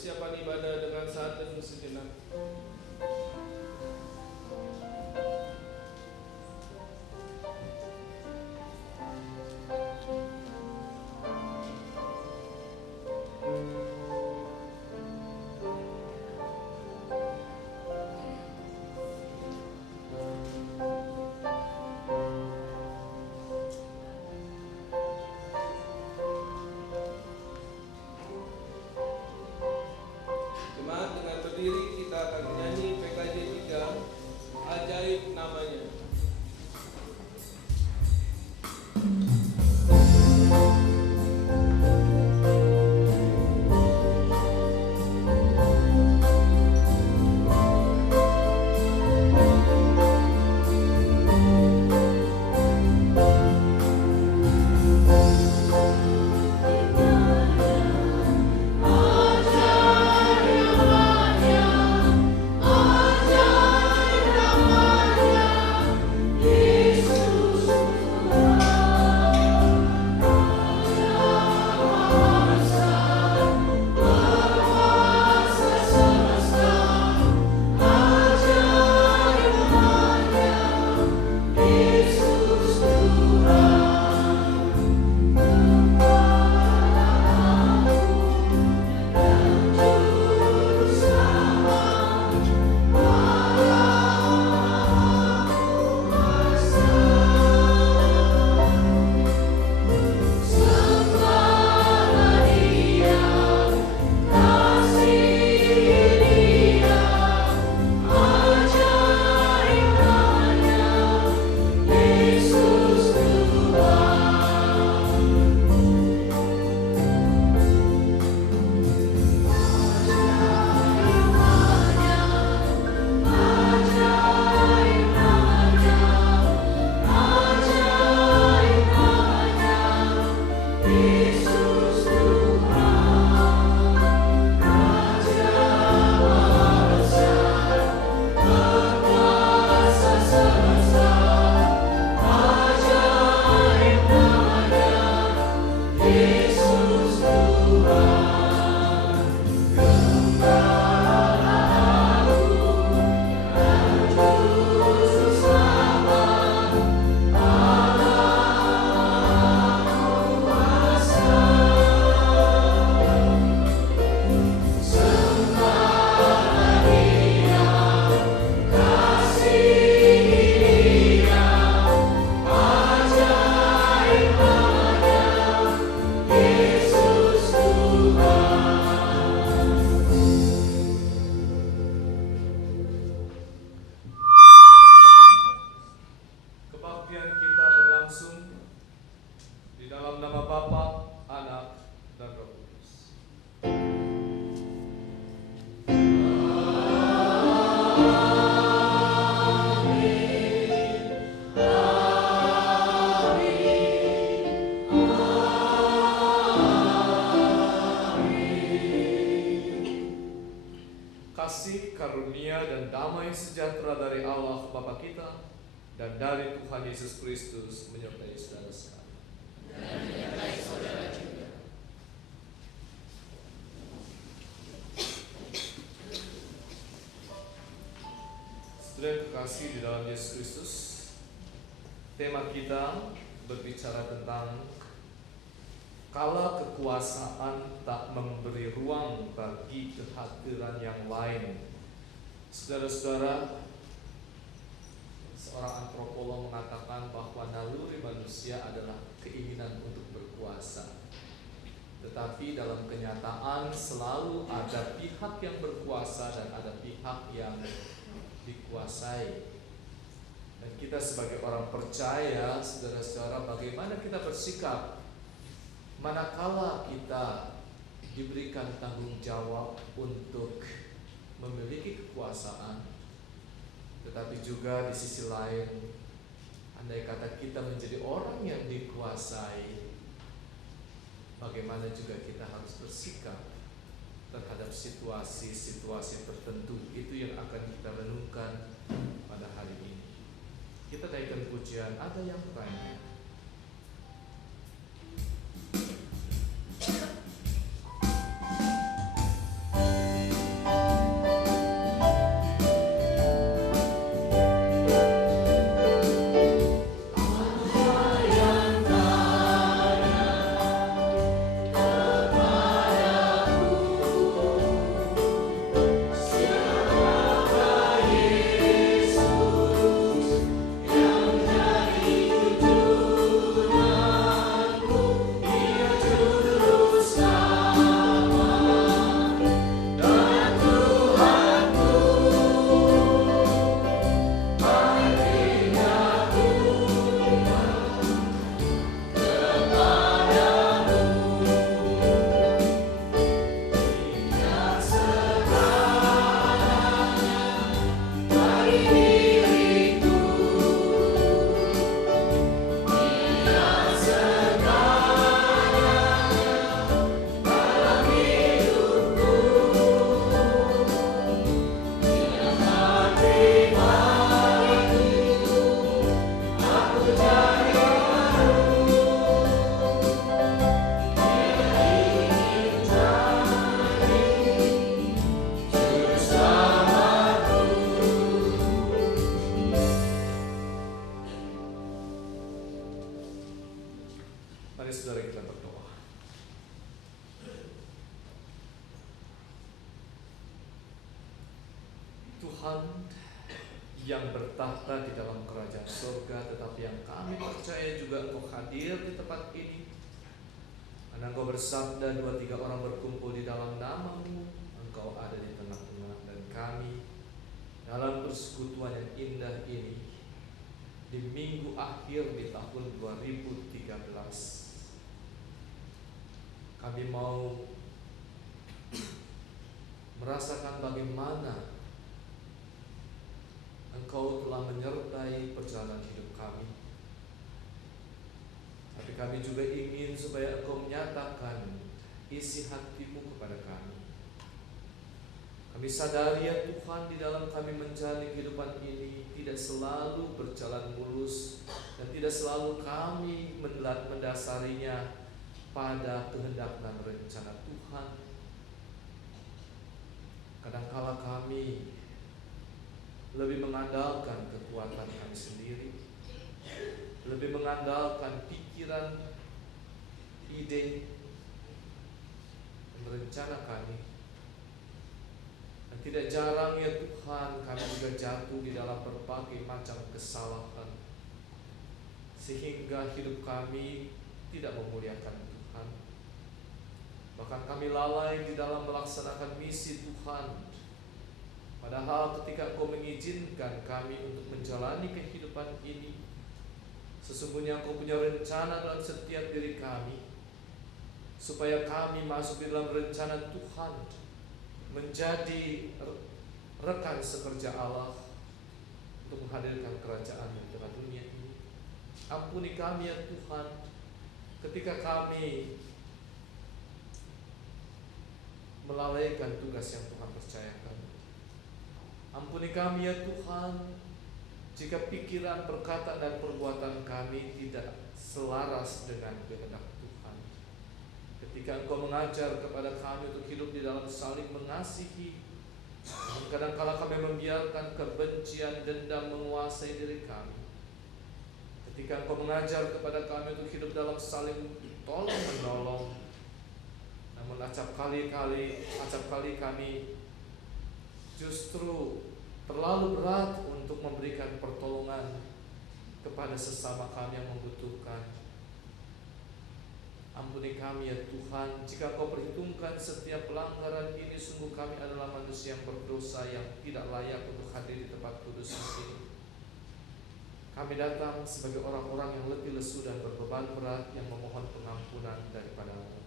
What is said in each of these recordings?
persiapan ibadah dengan saat teduh sejenak. Jemaat, dengan berdiri kita akan menyanyi PKJ 3, Ajaib Namanya. Kebaktian kita berlangsung di dalam nama Bapa, Anak, dan Roh Kudus. Kasih, karunia, dan damai sejahtera dari Allah Bapa kita dan dari Tuhan Yesus Kristus menyertai saudara sekalian. Dan menyertai saudara juga. Saudara kekasih di dalam Yesus Kristus, tema kita berbicara tentang kala kekuasaan tak memberi ruang bagi kehadiran yang lain. Saudara-saudara, seorang antropolog mengatakan bahwa naluri manusia adalah keinginan untuk berkuasa. Tetapi dalam kenyataan selalu ada pihak yang berkuasa dan ada pihak yang dikuasai. Dan kita sebagai orang percaya, saudara-saudara, bagaimana kita bersikap manakala kita diberikan tanggung jawab untuk memiliki kekuasaan, tetapi juga di sisi lain, andai kata kita menjadi orang yang dikuasai, bagaimana juga kita harus bersikap terhadap situasi-situasi tertentu. Itu yang akan kita renungkan pada hari ini. Kita naikkan pujian, ada yang bertanya. Tuhan yang bertahta di dalam kerajaan surga, tetapi yang kami percaya juga Engkau hadir di tempat ini. Karena Engkau bersabda 2-3 orang berkumpul di dalam nama-Mu, Engkau ada di tengah-tengah. Dan kami dalam persekutuan yang indah ini di minggu akhir di tahun 2013, kami mau merasakan bagaimana Engkau telah menyertai perjalanan hidup kami. Tapi kami juga ingin supaya Engkau menyatakan isi hati-Mu kepada kami. Kami sadari ya Tuhan, di dalam kami menjalani kehidupan ini tidak selalu berjalan mulus, dan tidak selalu kami mendasarinya pada kehendak dan rencana Tuhan. Kadangkala kami lebih mengandalkan kekuatan kami sendiri, lebih mengandalkan pikiran, ide, dan rencana kami. Dan tidak jarang ya Tuhan, kami juga jatuh di dalam berbagai macam kesalahan, sehingga hidup kami tidak memuliakan Tuhan. Bahkan kami lalai di dalam melaksanakan misi Tuhan. Padahal ketika Engkau mengizinkan kami untuk menjalani kehidupan ini, sesungguhnya Engkau punya rencana dalam setiap diri kami, supaya kami masuk di dalam rencana Tuhan, menjadi rekan sekerja Allah untuk menghadirkan kerajaan di tengah dunia ini. Ampuni kami ya Tuhan, ketika kami melalaikan tugas yang Tuhan percayakan. Ampuni kami ya Tuhan, jika pikiran, perkataan, dan perbuatan kami tidak selaras dengan kehendak Tuhan. Ketika Engkau mengajar kepada kami untuk hidup di dalam saling mengasihi, kadang-kala kami membiarkan kebencian, dendam menguasai diri kami. Ketika Engkau mengajar kepada kami untuk hidup dalam saling tolong-menolong, namun acap kali kami justru terlalu berat untuk memberikan pertolongan kepada sesama kami yang membutuhkan. Ampuni kami ya Tuhan, jika Kau perhitungkan setiap pelanggaran ini, sungguh kami adalah manusia yang berdosa, yang tidak layak untuk hadir di tempat kudus ini. Kami datang sebagai orang-orang yang letih lesu dan berbeban berat, yang memohon pengampunan daripada-Mu.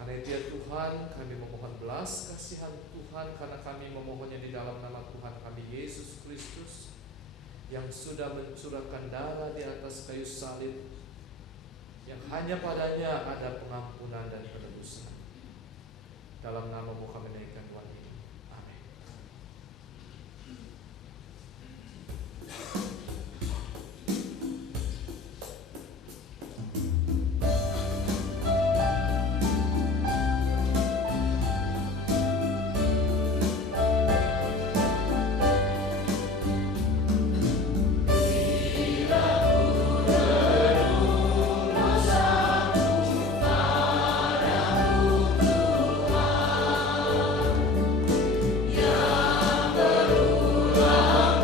Karena itu ya Tuhan, kami memohon belas kasihan Tuhan, karena kami memohonnya di dalam nama Tuhan kami Yesus Kristus, yang sudah mencurahkan darah di atas kayu salib, yang hanya padanya ada pengampunan dan penebusan. Dalam nama-Mu kami naikkan doa ini. Amin. Yang berulang-ulang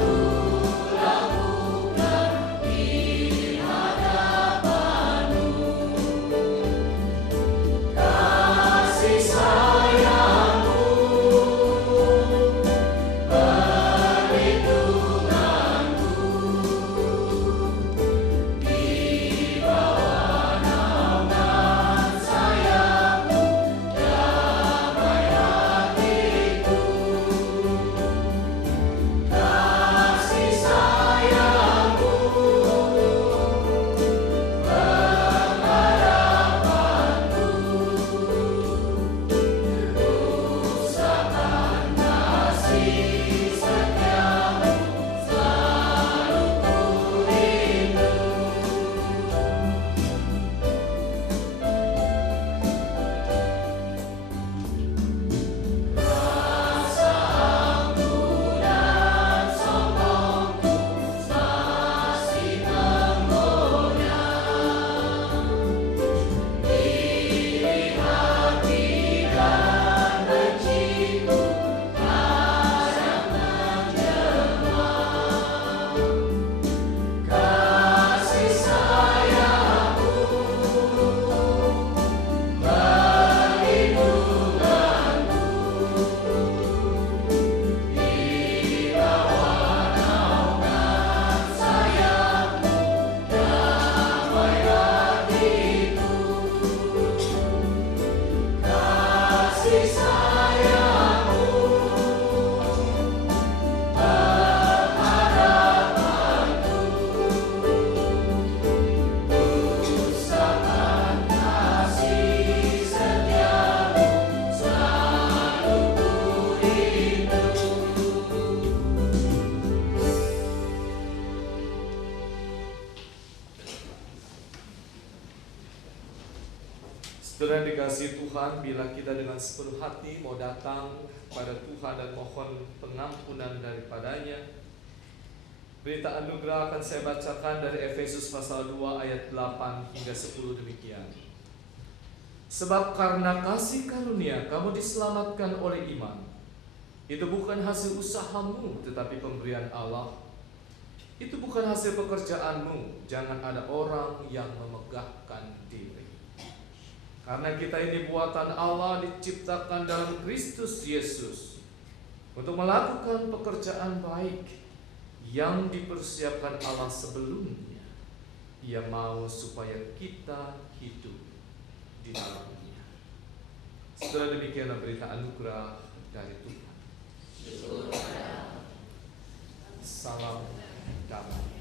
Saudara yang dikasihi Tuhan, bila kita dengan sepenuh hati mau datang pada Tuhan dan mohon pengampunan daripadanya, berita anugerah akan saya bacakan dari Efesus pasal 2 ayat 8 hingga 10 demikian. Sebab karena kasih karunia kamu diselamatkan oleh iman. Itu bukan hasil usahamu, tetapi pemberian Allah. Itu bukan hasil pekerjaanmu. Jangan ada orang yang memegahkan diri. Karena kita ini buatan Allah, diciptakan dalam Kristus Yesus untuk melakukan pekerjaan baik yang dipersiapkan Allah sebelumnya. Ia mau supaya kita hidup di dalamnya. Setelah demikianlah berita anugerah dari Tuhan. Salam damai.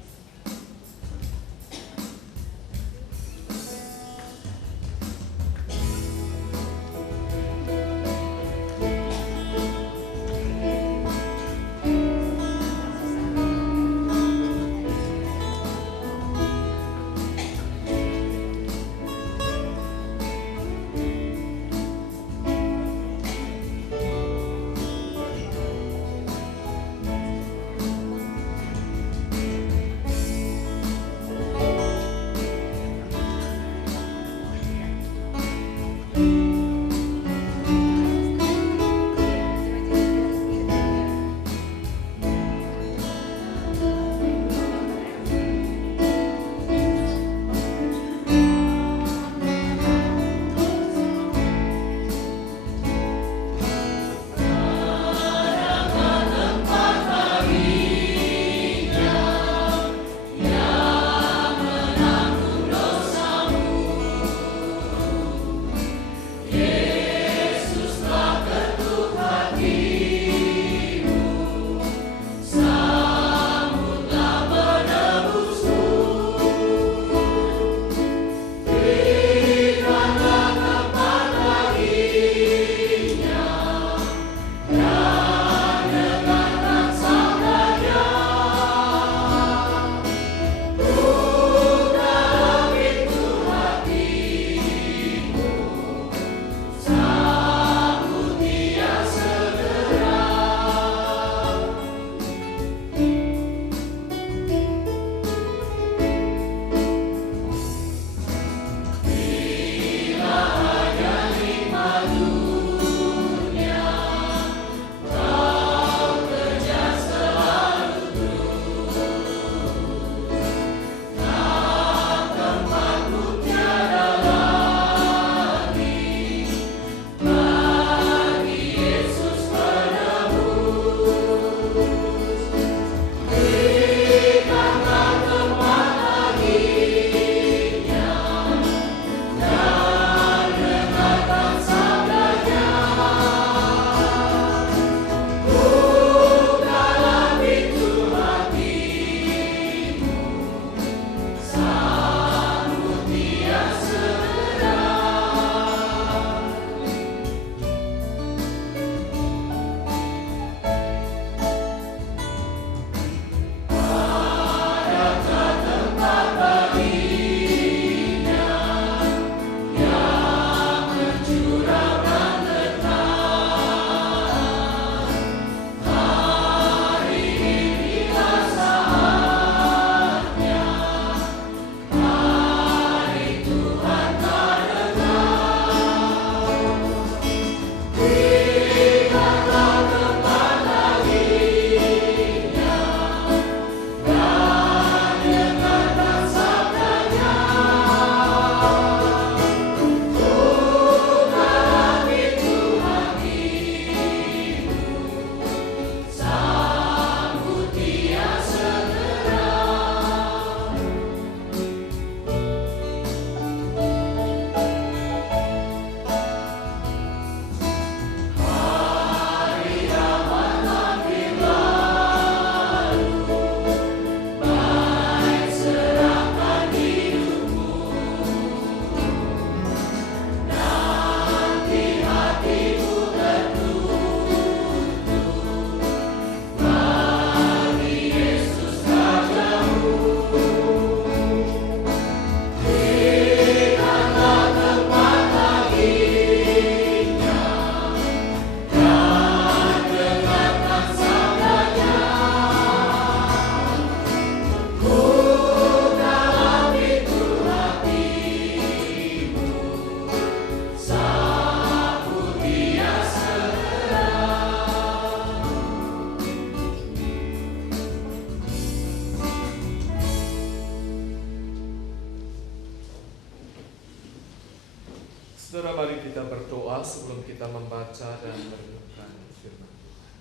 Mari kita berdoa sebelum kita membaca dan merenungkan firman Tuhan.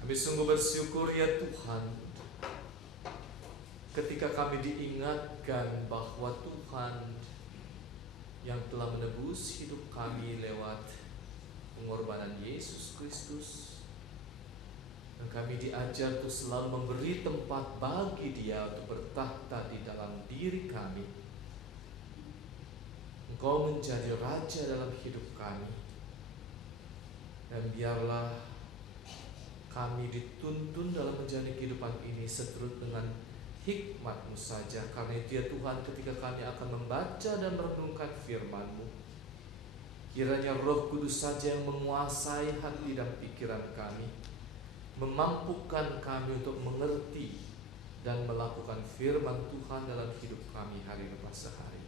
Kami sungguh bersyukur ya Tuhan, ketika kami diingatkan bahwa Tuhan yang telah menebus hidup kami lewat pengorbanan Yesus Kristus, dan kami diajar untuk selalu memberi tempat bagi Dia untuk bertahta di dalam diri kami. Engkau menjadi Raja dalam hidup kami, dan biarlah kami dituntun dalam menjalani kehidupan ini seturut dengan hikmat-Mu saja. Karena itu ya Tuhan, ketika kami akan membaca dan merenungkan firman-Mu, kiranya Roh Kudus saja yang menguasai hati dan pikiran kami, memampukan kami untuk mengerti dan melakukan firman Tuhan dalam hidup kami hari lepas hari.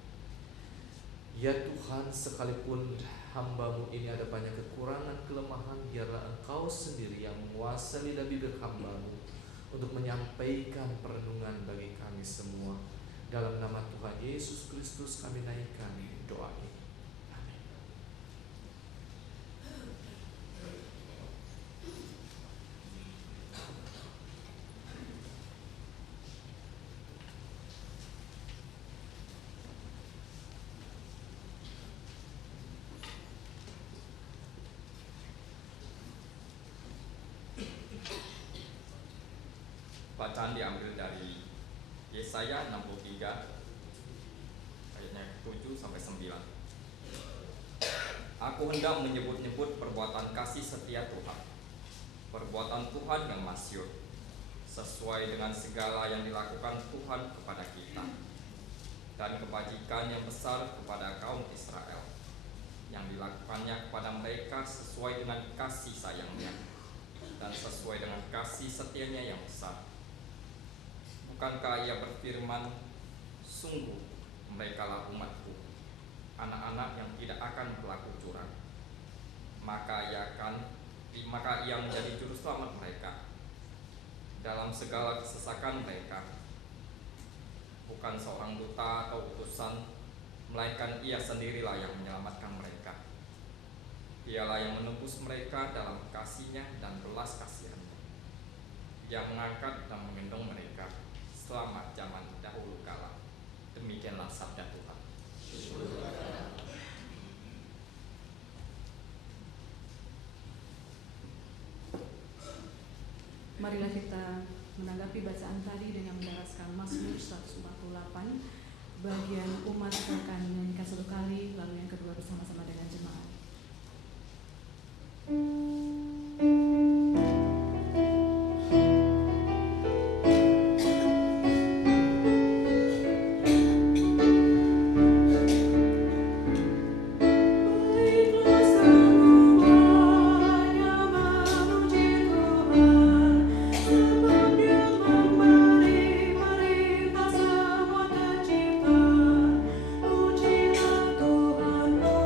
Ya Tuhan, sekalipun hamba-Mu ini ada banyak kekurangan, kelemahan, biarlah Engkau sendiri yang menguasai lidah bibir hamba-Mu untuk menyampaikan perenungan bagi kami semua. Dalam nama Tuhan Yesus Kristus kami naikkan doa ini. Amin. Bacaan diambil dari Yesaya 63 ayatnya 7 sampai 9. Aku hendak menyebut-nyebut perbuatan kasih setia Tuhan, perbuatan Tuhan yang masyhur, sesuai dengan segala yang dilakukan Tuhan kepada kita, dan kebajikan yang besar kepada kaum Israel, yang dilakukannya kepada mereka sesuai dengan kasih sayangnya dan sesuai dengan kasih setianya yang besar. Bukankah Ia berfirman, sungguh merekalah umatku, anak-anak yang tidak akan berlaku curang. Maka Ia menjadi juru selamat mereka dalam segala kesesakan mereka. Bukan seorang duta atau utusan, melainkan Ia sendirilah yang menyelamatkan mereka. Dialah yang menebus mereka dalam kasih-Nya dan belas kasihan-Nya, yang mengangkat dan menggendong mereka selama zaman dahulu kala. Demikianlah sabda Tuhan. Marilah kita menanggapi bacaan tadi dengan mendaraskan Mazmur 148, bagian umat akan menyanyikan satu kali, lalu yang kedua bersama-sama dengan jemaat. Tuhan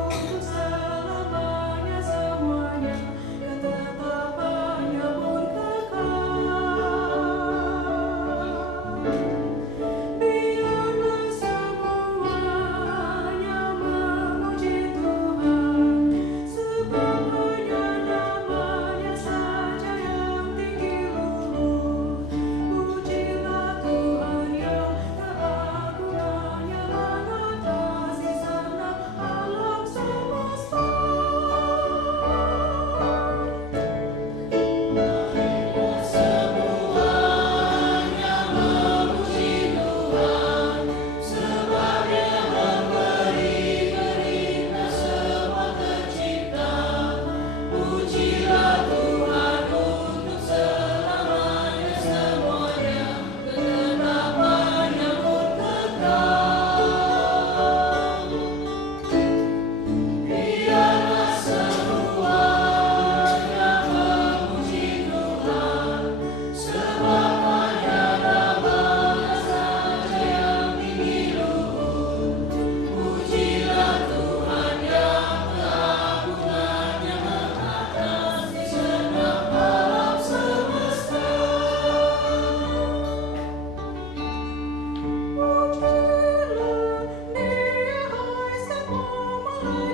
Pujilah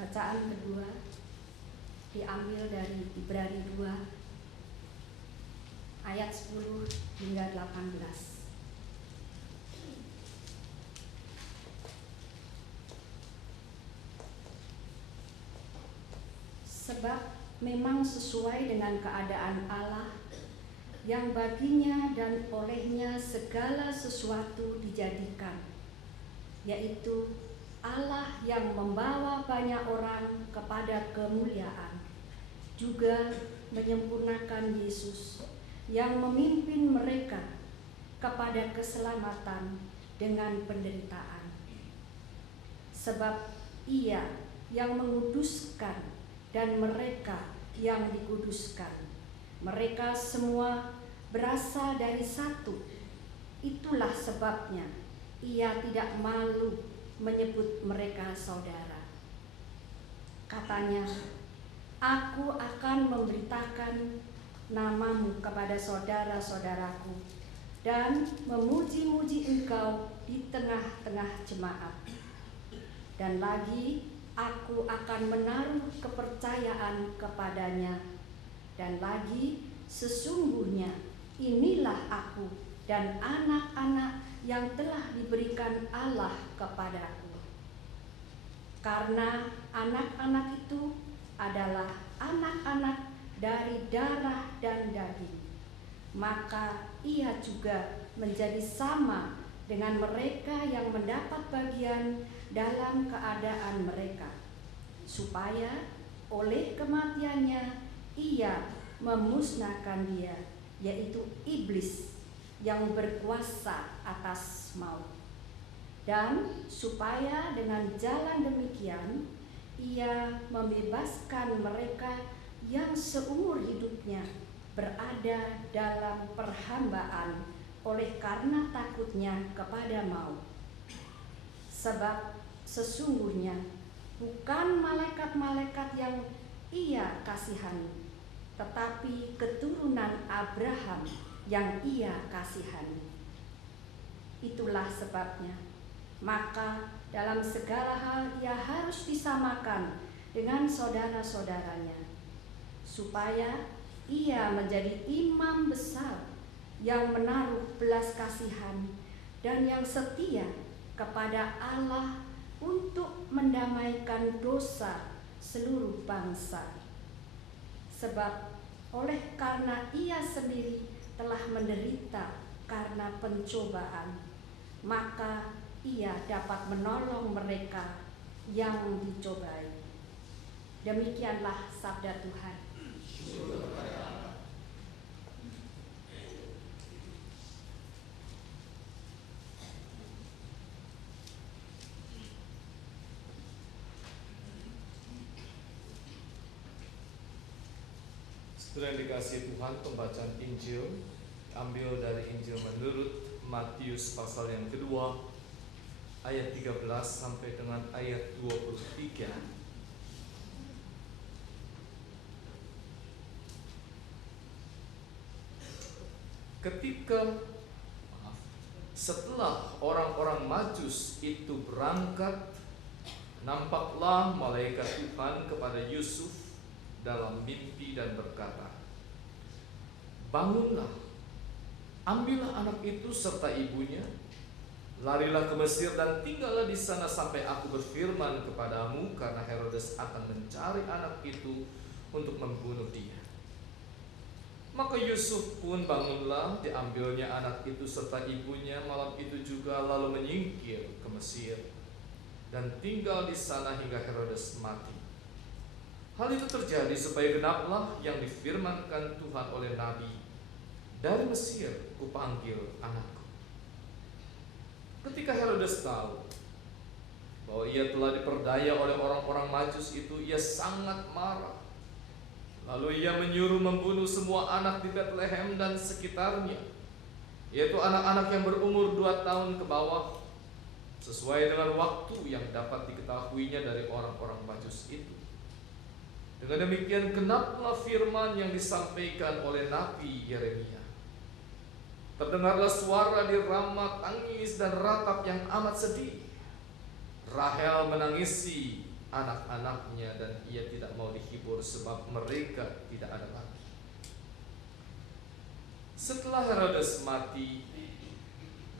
Bacaan kedua diambil dari Ibrani 2 ayat 10 hingga 18. Sebab memang sesuai dengan keadaan Allah yang baginya dan olehnya segala sesuatu dijadikan, yaitu Allah yang membawa banyak orang kepada kemuliaan, juga menyempurnakan Yesus yang memimpin mereka kepada keselamatan dengan penderitaan. Sebab Ia yang menguduskan dan mereka yang dikuduskan, mereka semua berasal dari satu. Itulah sebabnya Ia tidak malu menyebut mereka saudara. Katanya, aku akan memberitakan namamu kepada saudara-saudaraku dan memuji-muji engkau di tengah-tengah jemaat. Dan lagi, aku akan menaruh kepercayaan kepadanya. Dan lagi, sesungguhnya inilah aku dan anak-anak yang telah diberikan Allah kepadaku. Karena anak-anak itu adalah anak-anak dari darah dan daging, maka ia juga menjadi sama dengan mereka yang mendapat bagian dalam keadaan mereka, supaya oleh kematiannya ia memusnahkan dia, yaitu iblis yang berkuasa atas maut, dan supaya dengan jalan demikian ia membebaskan mereka yang seumur hidupnya berada dalam perhambaan oleh karena takutnya kepada maut. Sebab sesungguhnya bukan malaikat-malaikat yang ia kasihani, tetapi keturunan Abraham yang ia kasihani. Itulah sebabnya, maka dalam segala hal ia harus disamakan dengan saudara-saudaranya, supaya ia menjadi imam besar yang menaruh belas kasihan dan yang setia kepada Allah untuk mendamaikan dosa seluruh bangsa. Sebab oleh karena ia sendiri telah menderita karena pencobaan, maka ia dapat menolong mereka yang dicobai. Demikianlah sabda Tuhan. Saudara yang dikasihi Tuhan, pembacaan Injil ambil dari Injil menurut Matius pasal yang kedua ayat 13 sampai dengan ayat 23. Setelah orang-orang Majus itu berangkat, nampaklah malaikat Tuhan kepada Yusuf dalam mimpi dan berkata, "Bangunlah, ambillah anak itu serta ibunya, larilah ke Mesir dan tinggallah di sana sampai aku berfirman kepadamu, karena Herodes akan mencari anak itu untuk membunuh dia." Maka Yusuf pun bangunlah, diambilnya anak itu serta ibunya malam itu juga, lalu menyingkir ke Mesir dan tinggal di sana hingga Herodes mati. Hal itu terjadi supaya genaplah yang difirmankan Tuhan oleh Nabi, "Dari Mesir kupanggil anakku." Ketika Herodes tahu bahwa ia telah diperdaya oleh orang-orang Majus itu, ia sangat marah. Lalu ia menyuruh membunuh semua anak di Betlehem dan sekitarnya, yaitu anak-anak yang berumur 2 tahun ke bawah, sesuai dengan waktu yang dapat diketahuinya dari orang-orang Majus itu. Dengan demikian genaplah firman yang disampaikan oleh Nabi Yeremia. Terdengarlah suara di Rama, tangis dan ratap yang amat sedih. Rahel menangisi anak-anaknya dan ia tidak mau dihibur sebab mereka tidak ada lagi. Setelah Herodes mati,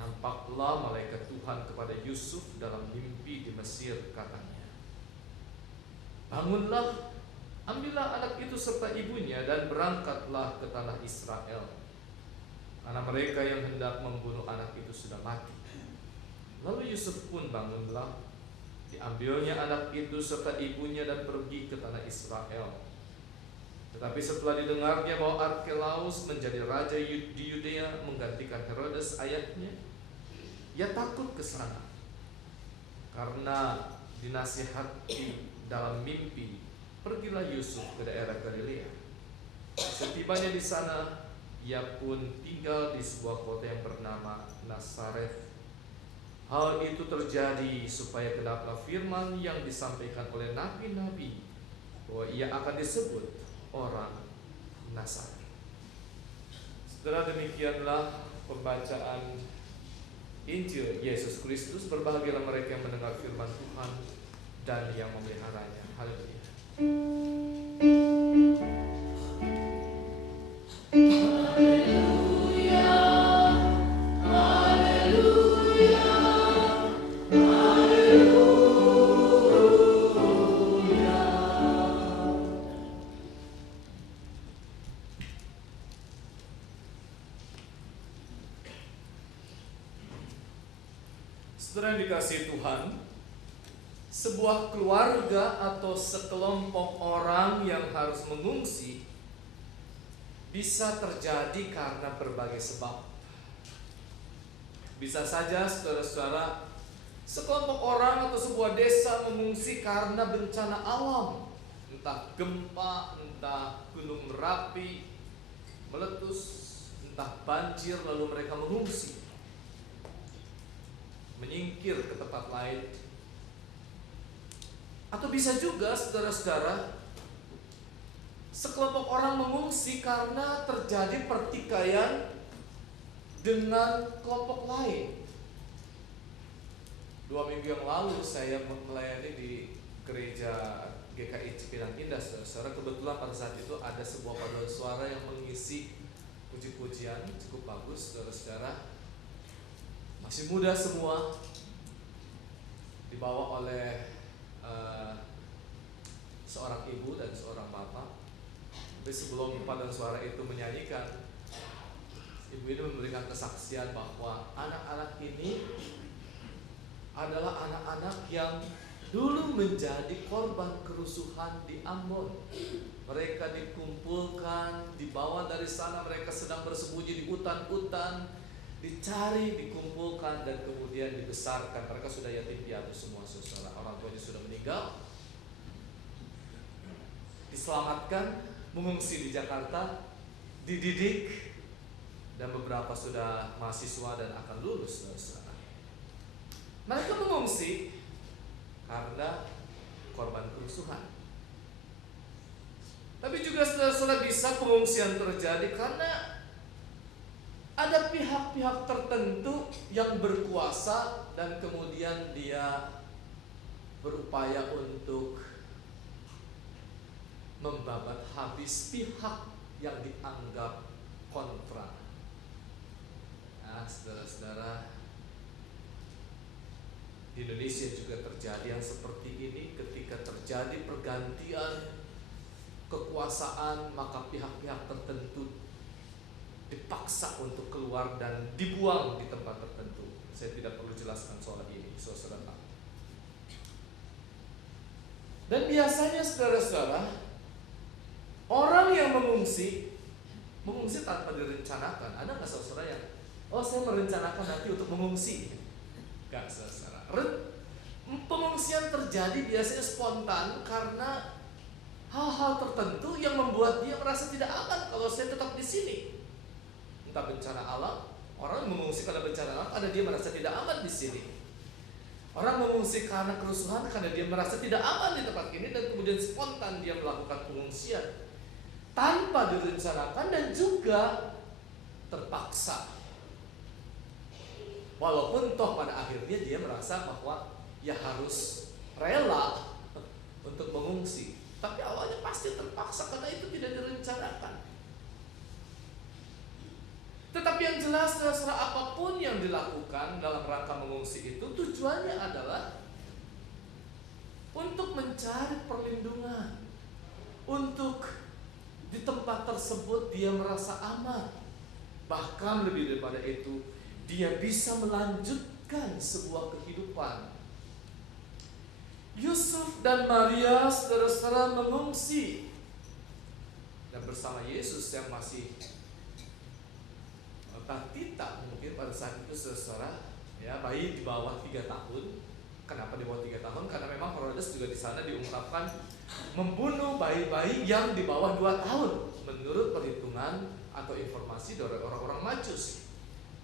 nampaklah malaikat Tuhan kepada Yusuf dalam mimpi di Mesir, katanya, "Bangunlah, ambillah anak itu serta ibunya dan berangkatlah ke tanah Israel, karena mereka yang hendak membunuh anak itu sudah mati." Lalu Yusuf pun bangunlah, diambilnya anak itu serta ibunya dan pergi ke tanah Israel. Tetapi setelah didengarnya bahwa Arkelaus menjadi raja di Yudea menggantikan Herodes ayahnya, ia takut ke sana. Karena dinasihati dalam mimpi, pergilah Yusuf ke daerah Galilea. Setibanya di sana, ia pun tinggal di sebuah kota yang bernama Nazaret. Hal itu terjadi supaya genaplah firman yang disampaikan oleh nabi-nabi bahwa ia akan disebut orang Nazaret. Setelah demikianlah pembacaan Injil Yesus Kristus. Berbahagialah mereka yang mendengar firman Tuhan dan yang memeliharanya. Haleluya. Saudara yang dikasihi Tuhan, sebuah keluarga atau sekelompok orang yang harus mengungsi bisa terjadi karena berbagai sebab. Bisa saja saudara-saudara, sekelompok orang atau sebuah desa mengungsi karena bencana alam, entah gempa, entah gunung Merapi meletus, entah banjir, lalu mereka mengungsi, menyingkir ke tempat lain. Atau bisa juga saudara-saudara, sekelompok orang mengungsi karena terjadi pertikaian dengan kelompok lain. 2 minggu yang lalu saya melayani di gereja GKI Cipinang Indah, saudara. Kebetulan pada saat itu ada sebuah paduan suara yang mengisi puji-pujian cukup bagus, saudara-saudara. Masih muda semua, dibawa oleh seorang ibu dan seorang bapak. Tapi sebelum paduan suara itu menyanyikan, ibu ini memberikan kesaksian bahwa anak-anak ini adalah anak-anak yang dulu menjadi korban kerusuhan di Ambon. Mereka dikumpulkan, dibawa dari sana, mereka sedang bersembunyi di hutan-hutan, dicari, dikumpulkan, dan kemudian dibesarkan. Mereka sudah yatim piatu semua, saudara. Orang tuanya sudah meninggal, diselamatkan, mengungsi di Jakarta, dididik, dan beberapa sudah mahasiswa dan akan lulus, saudara. Mereka mengungsi karena korban kerusuhan. Tapi juga saudara-saudara, bisa pengungsian terjadi karena ada pihak-pihak tertentu yang berkuasa dan kemudian dia berupaya untuk membabat habis pihak yang dianggap kontra. Nah, saudara-saudara, di Indonesia juga terjadi yang seperti ini. Ketika terjadi pergantian kekuasaan, maka pihak-pihak tertentu dipaksa untuk keluar dan dibuang di tempat tertentu. Saya tidak perlu jelaskan soal ini, saudara. Dan biasanya saudara-saudara, orang yang mengungsi tanpa direncanakan. Ada nggak saudara yang, saya merencanakan nanti untuk mengungsi? Nggak, saudara. Pengungsian terjadi biasanya spontan karena hal-hal tertentu yang membuat dia merasa tidak aman kalau saya tetap di sini. Entah bencana alam, orang mengungsi karena bencana alam, ada dia merasa tidak aman di sini. Orang mengungsi karena kerusuhan karena dia merasa tidak aman di tempat ini, dan kemudian spontan dia melakukan pengungsian tanpa direncanakan dan juga terpaksa. Walaupun toh pada akhirnya dia merasa bahwa ya harus rela direncanakan. Tetapi yang jelas, saudara, apapun yang dilakukan dalam rangka mengungsi itu tujuannya adalah untuk mencari perlindungan, untuk di tempat tersebut dia merasa aman. Bahkan lebih daripada itu, dia bisa melanjutkan sebuah kehidupan. Yusuf dan Maria, saudara-saudara, mengungsi, dan bersama Yesus yang masih batita mungkin pada saat itu, saudara, ya, bayi di bawah 3 tahun. Kenapa di bawah 3 tahun? Karena memang Herodes juga di sana diungkapkan membunuh bayi-bayi yang di bawah 2 tahun menurut perhitungan atau informasi dari orang-orang Majus.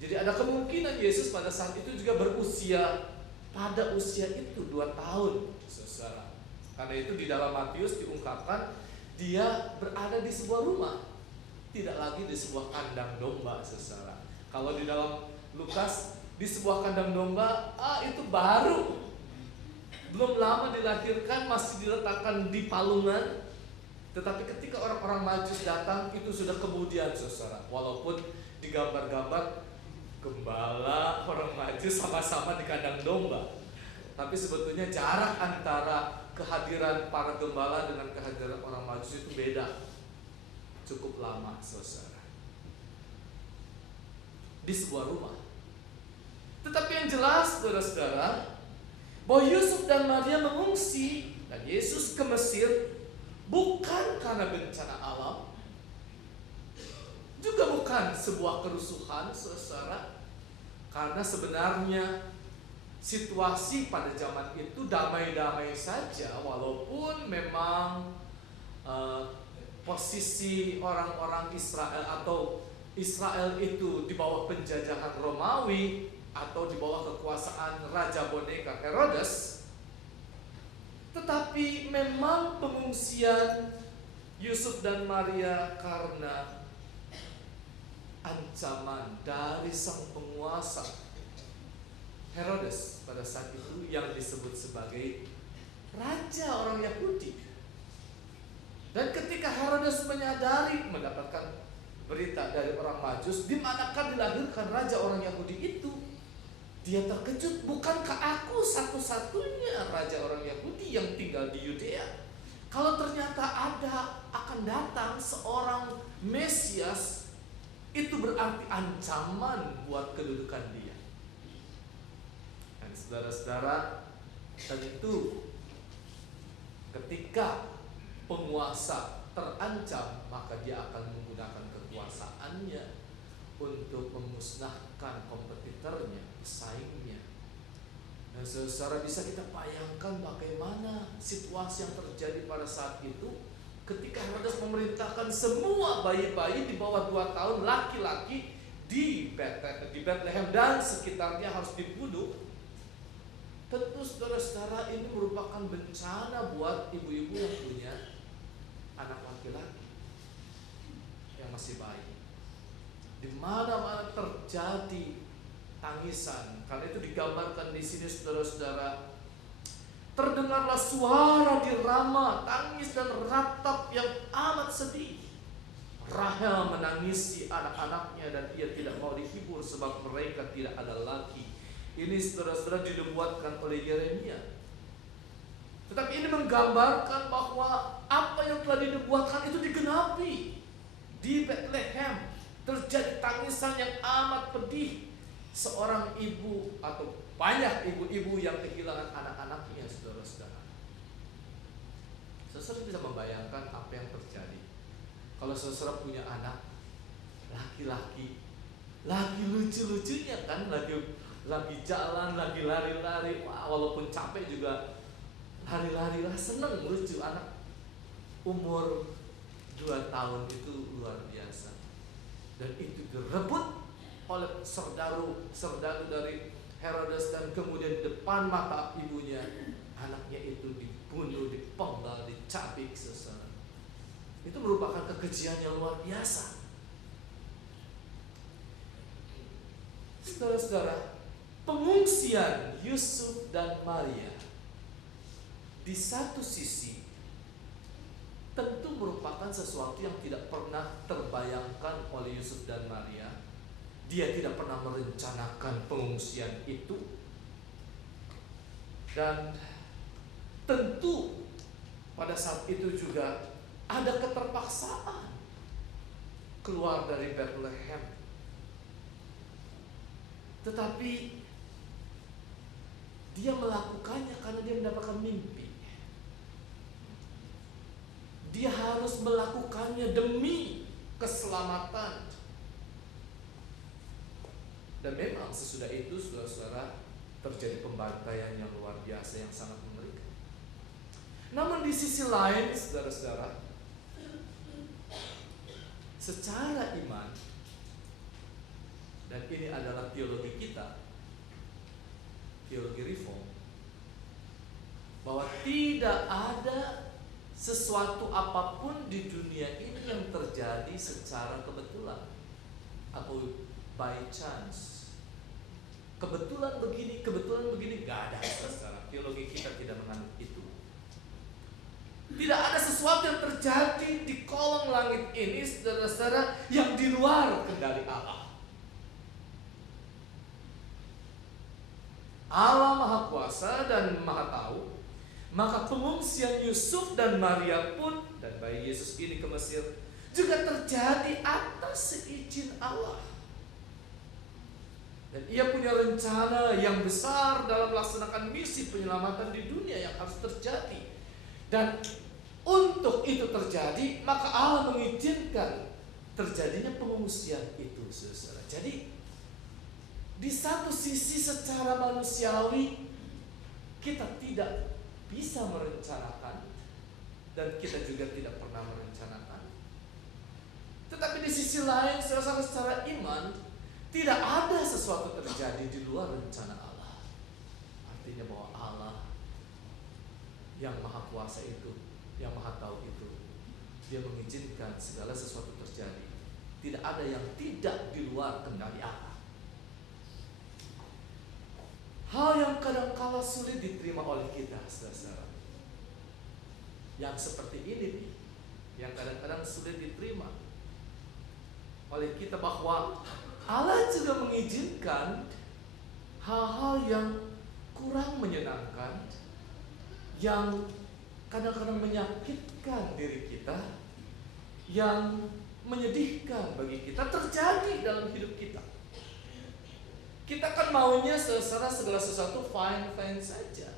Jadi ada kemungkinan Yesus pada saat itu juga berusia pada usia itu 2 tahun, saudara. Karena itu di dalam Matius diungkapkan dia berada di sebuah rumah, tidak lagi di sebuah kandang domba, saudara. Kalau di dalam Lukas di sebuah kandang domba, itu baru belum lama dilahirkan, masih diletakkan di palungan. Tetapi ketika orang-orang Majus datang, itu sudah kemudian, saudara. Walaupun di gambar-gambar gembala orang Majus sama-sama di kandang domba, tapi sebetulnya jarak antara kehadiran para gembala dengan kehadiran orang Majus itu beda, cukup lama, saudara. Di sebuah rumah. Tetapi yang jelas, saudara-saudara, bahwa Yusuf dan Maria mengungsi dan Yesus ke Mesir bukan karena bencana alam, juga bukan sebuah kerusuhan, saudara, karena sebenarnya situasi pada zaman itu damai-damai saja, walaupun memang posisi orang-orang Israel atau Israel itu di bawah penjajahan Romawi atau di bawah kekuasaan Raja Boneka Herodes. Tetapi memang pengungsian Yusuf dan Maria karena ancaman dari sang penguasa Herodes pada saat itu yang disebut sebagai raja orang Yahudi. Dan ketika Herodes menyadari, mendapatkan berita dari orang Majus, di manakah dilahirkan raja orang Yahudi itu, dia terkejut. Bukankah aku satu-satunya raja orang Yahudi yang tinggal di Yudea? Kalau ternyata akan datang seorang Mesias, itu berarti ancaman buat kedudukan dia. Dan saudara-saudara, tentu ketika penguasa terancam, maka dia akan menggunakan kekuasaannya untuk memusnahkan kompetitornya, pesaingnya. Dan saudara bisa kita bayangkan bagaimana situasi yang terjadi pada saat itu ketika Herodes memerintahkan semua bayi-bayi di bawah 2 tahun laki-laki di Bethlehem dan sekitarnya harus dibunuh. Tentu saudara-saudara, ini merupakan bencana buat ibu-ibu yang punya anak laki-laki yang masih bayi. Di mana-mana terjadi tangisan. Karena itu digambarkan di sini, saudara-saudara. Terdengarlah suara di Rama, tangis dan ratap yang amat sedih. Rahel menangisi anak-anaknya dan ia tidak mau dihibur sebab mereka tidak ada lagi. Ini saudara-saudara dinubuatkan oleh Yeremia. Tetapi ini menggambarkan bahwa apa yang telah dinubuatkan itu digenapi. Di Bethlehem terjadi tangisan yang amat pedih. Seorang ibu atau banyak ibu-ibu yang kehilangan anak-anaknya, saudara-saudara. Saudara bisa membayangkan apa yang terjadi kalau saudara punya anak laki-laki, lagi lucu-lucunya kan, lagi jalan, lagi lari-lari, walaupun capek juga lari-lari lah, seneng, lucu. Anak umur 2 tahun itu luar biasa. Dan itu direbut oleh serdaru dari Herodes, dan kemudian depan mata ibunya anaknya itu dibunuh, dipenggal, dicabik, saudara. Itu merupakan kekejian yang luar biasa. Saudara-saudara, pengungsian Yusuf dan Maria di satu sisi tentu merupakan sesuatu yang tidak pernah terbayangkan oleh Yusuf dan Maria. Dia tidak pernah merencanakan pengungsian itu. Dan tentu pada saat itu juga ada keterpaksaan keluar dari Bethlehem. Tetapi dia melakukannya karena dia mendapatkan mimpi. Dia harus melakukannya demi keselamatan. Dan memang sesudah itu, saudara-saudara, terjadi pembantaian yang luar biasa yang sangat mengerikan. Namun di sisi lain, saudara-saudara, secara iman, dan ini adalah teologi kita, teologi reform, bahwa tidak ada sesuatu apapun di dunia ini yang terjadi secara kebetulan atau by chance. Kebetulan begini, gak ada, saudara. Teologi kita tidak menganut itu. Tidak ada sesuatu yang terjadi di kolong langit ini, saudara-saudara, yang di luar kendali Allah. Allah Maha Kuasa dan Maha Tahu. Maka pengungsian Yusuf dan Maria pun dan bayi Yesus ini ke Mesir juga terjadi atas seizin Allah. Dan ia punya rencana yang besar dalam melaksanakan misi penyelamatan di dunia yang harus terjadi. Dan untuk itu terjadi, maka Allah mengizinkan terjadinya pengungsian itu, saudara. Jadi di satu sisi secara manusiawi kita tidak bisa merencanakan, dan kita juga tidak pernah merencanakan. Tetapi di sisi lain, secara iman, tidak ada sesuatu terjadi di luar rencana Allah. Artinya bahwa Allah yang Maha Kuasa itu, yang Maha Tahu itu, Dia mengizinkan segala sesuatu terjadi. Tidak ada yang tidak di luar kendali Allah. Hal yang kadang-kala sulit diterima oleh kita, saudara. Yang seperti ini nih, yang kadang-kadang sulit diterima oleh kita, bahwa Allah juga mengizinkan hal-hal yang kurang menyenangkan, yang kadang-kadang menyakitkan diri kita, yang menyedihkan bagi kita, terjadi dalam hidup kita. Kita kan maunya segala sesuatu fine saja,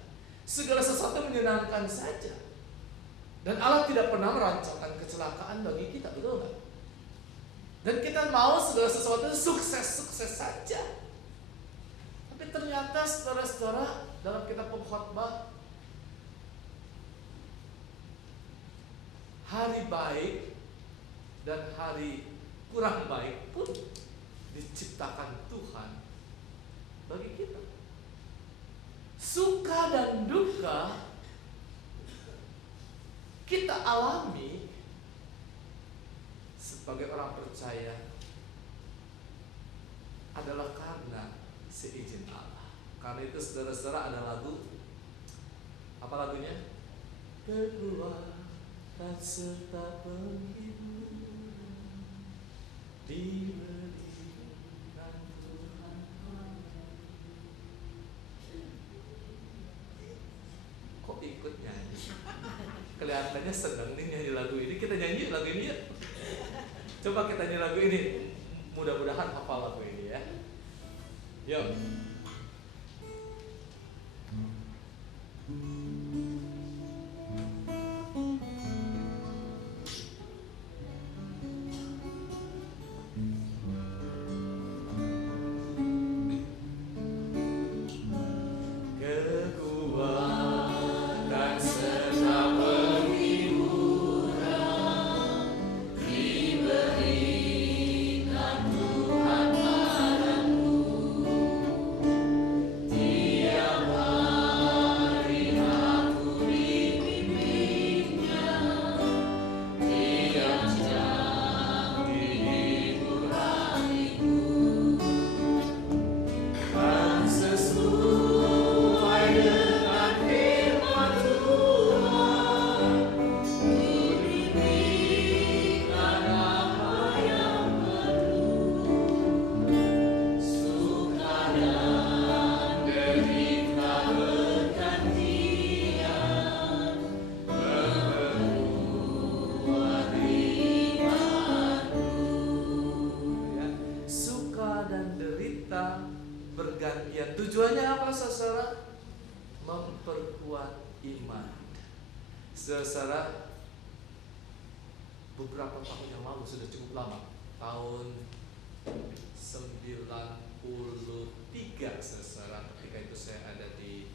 segala sesuatu menyenangkan saja. Dan Allah tidak pernah merancangkan kecelakaan bagi kita, betul nggak? Dan kita mau segala sesuatu sukses saja. Tapi ternyata saudara-saudara, dalam kitab Pengkhotbah, hari baik dan hari kurang baik pun diciptakan Tuhan bagi kita. Suka dan duka kita alami sebagai orang percaya adalah karena seizin Allah. Karena itu saudara-saudara, ada lagu, apa lagunya? Kekuatan serta penghiburan diberikan Tuhan. Kok ikut nyanyi? Kelihatannya senang nih nyanyi lagu ini. Kita nyanyi lagu ini yuk. Coba kita nyanyi lagu ini. Mudah-mudahan hafal lagu ini ya. Yuk. Diberikan Tuhan padamu. Saudara, beberapa tahun yang lalu, sudah cukup lama, tahun 93, saudara, ketika itu saya ada di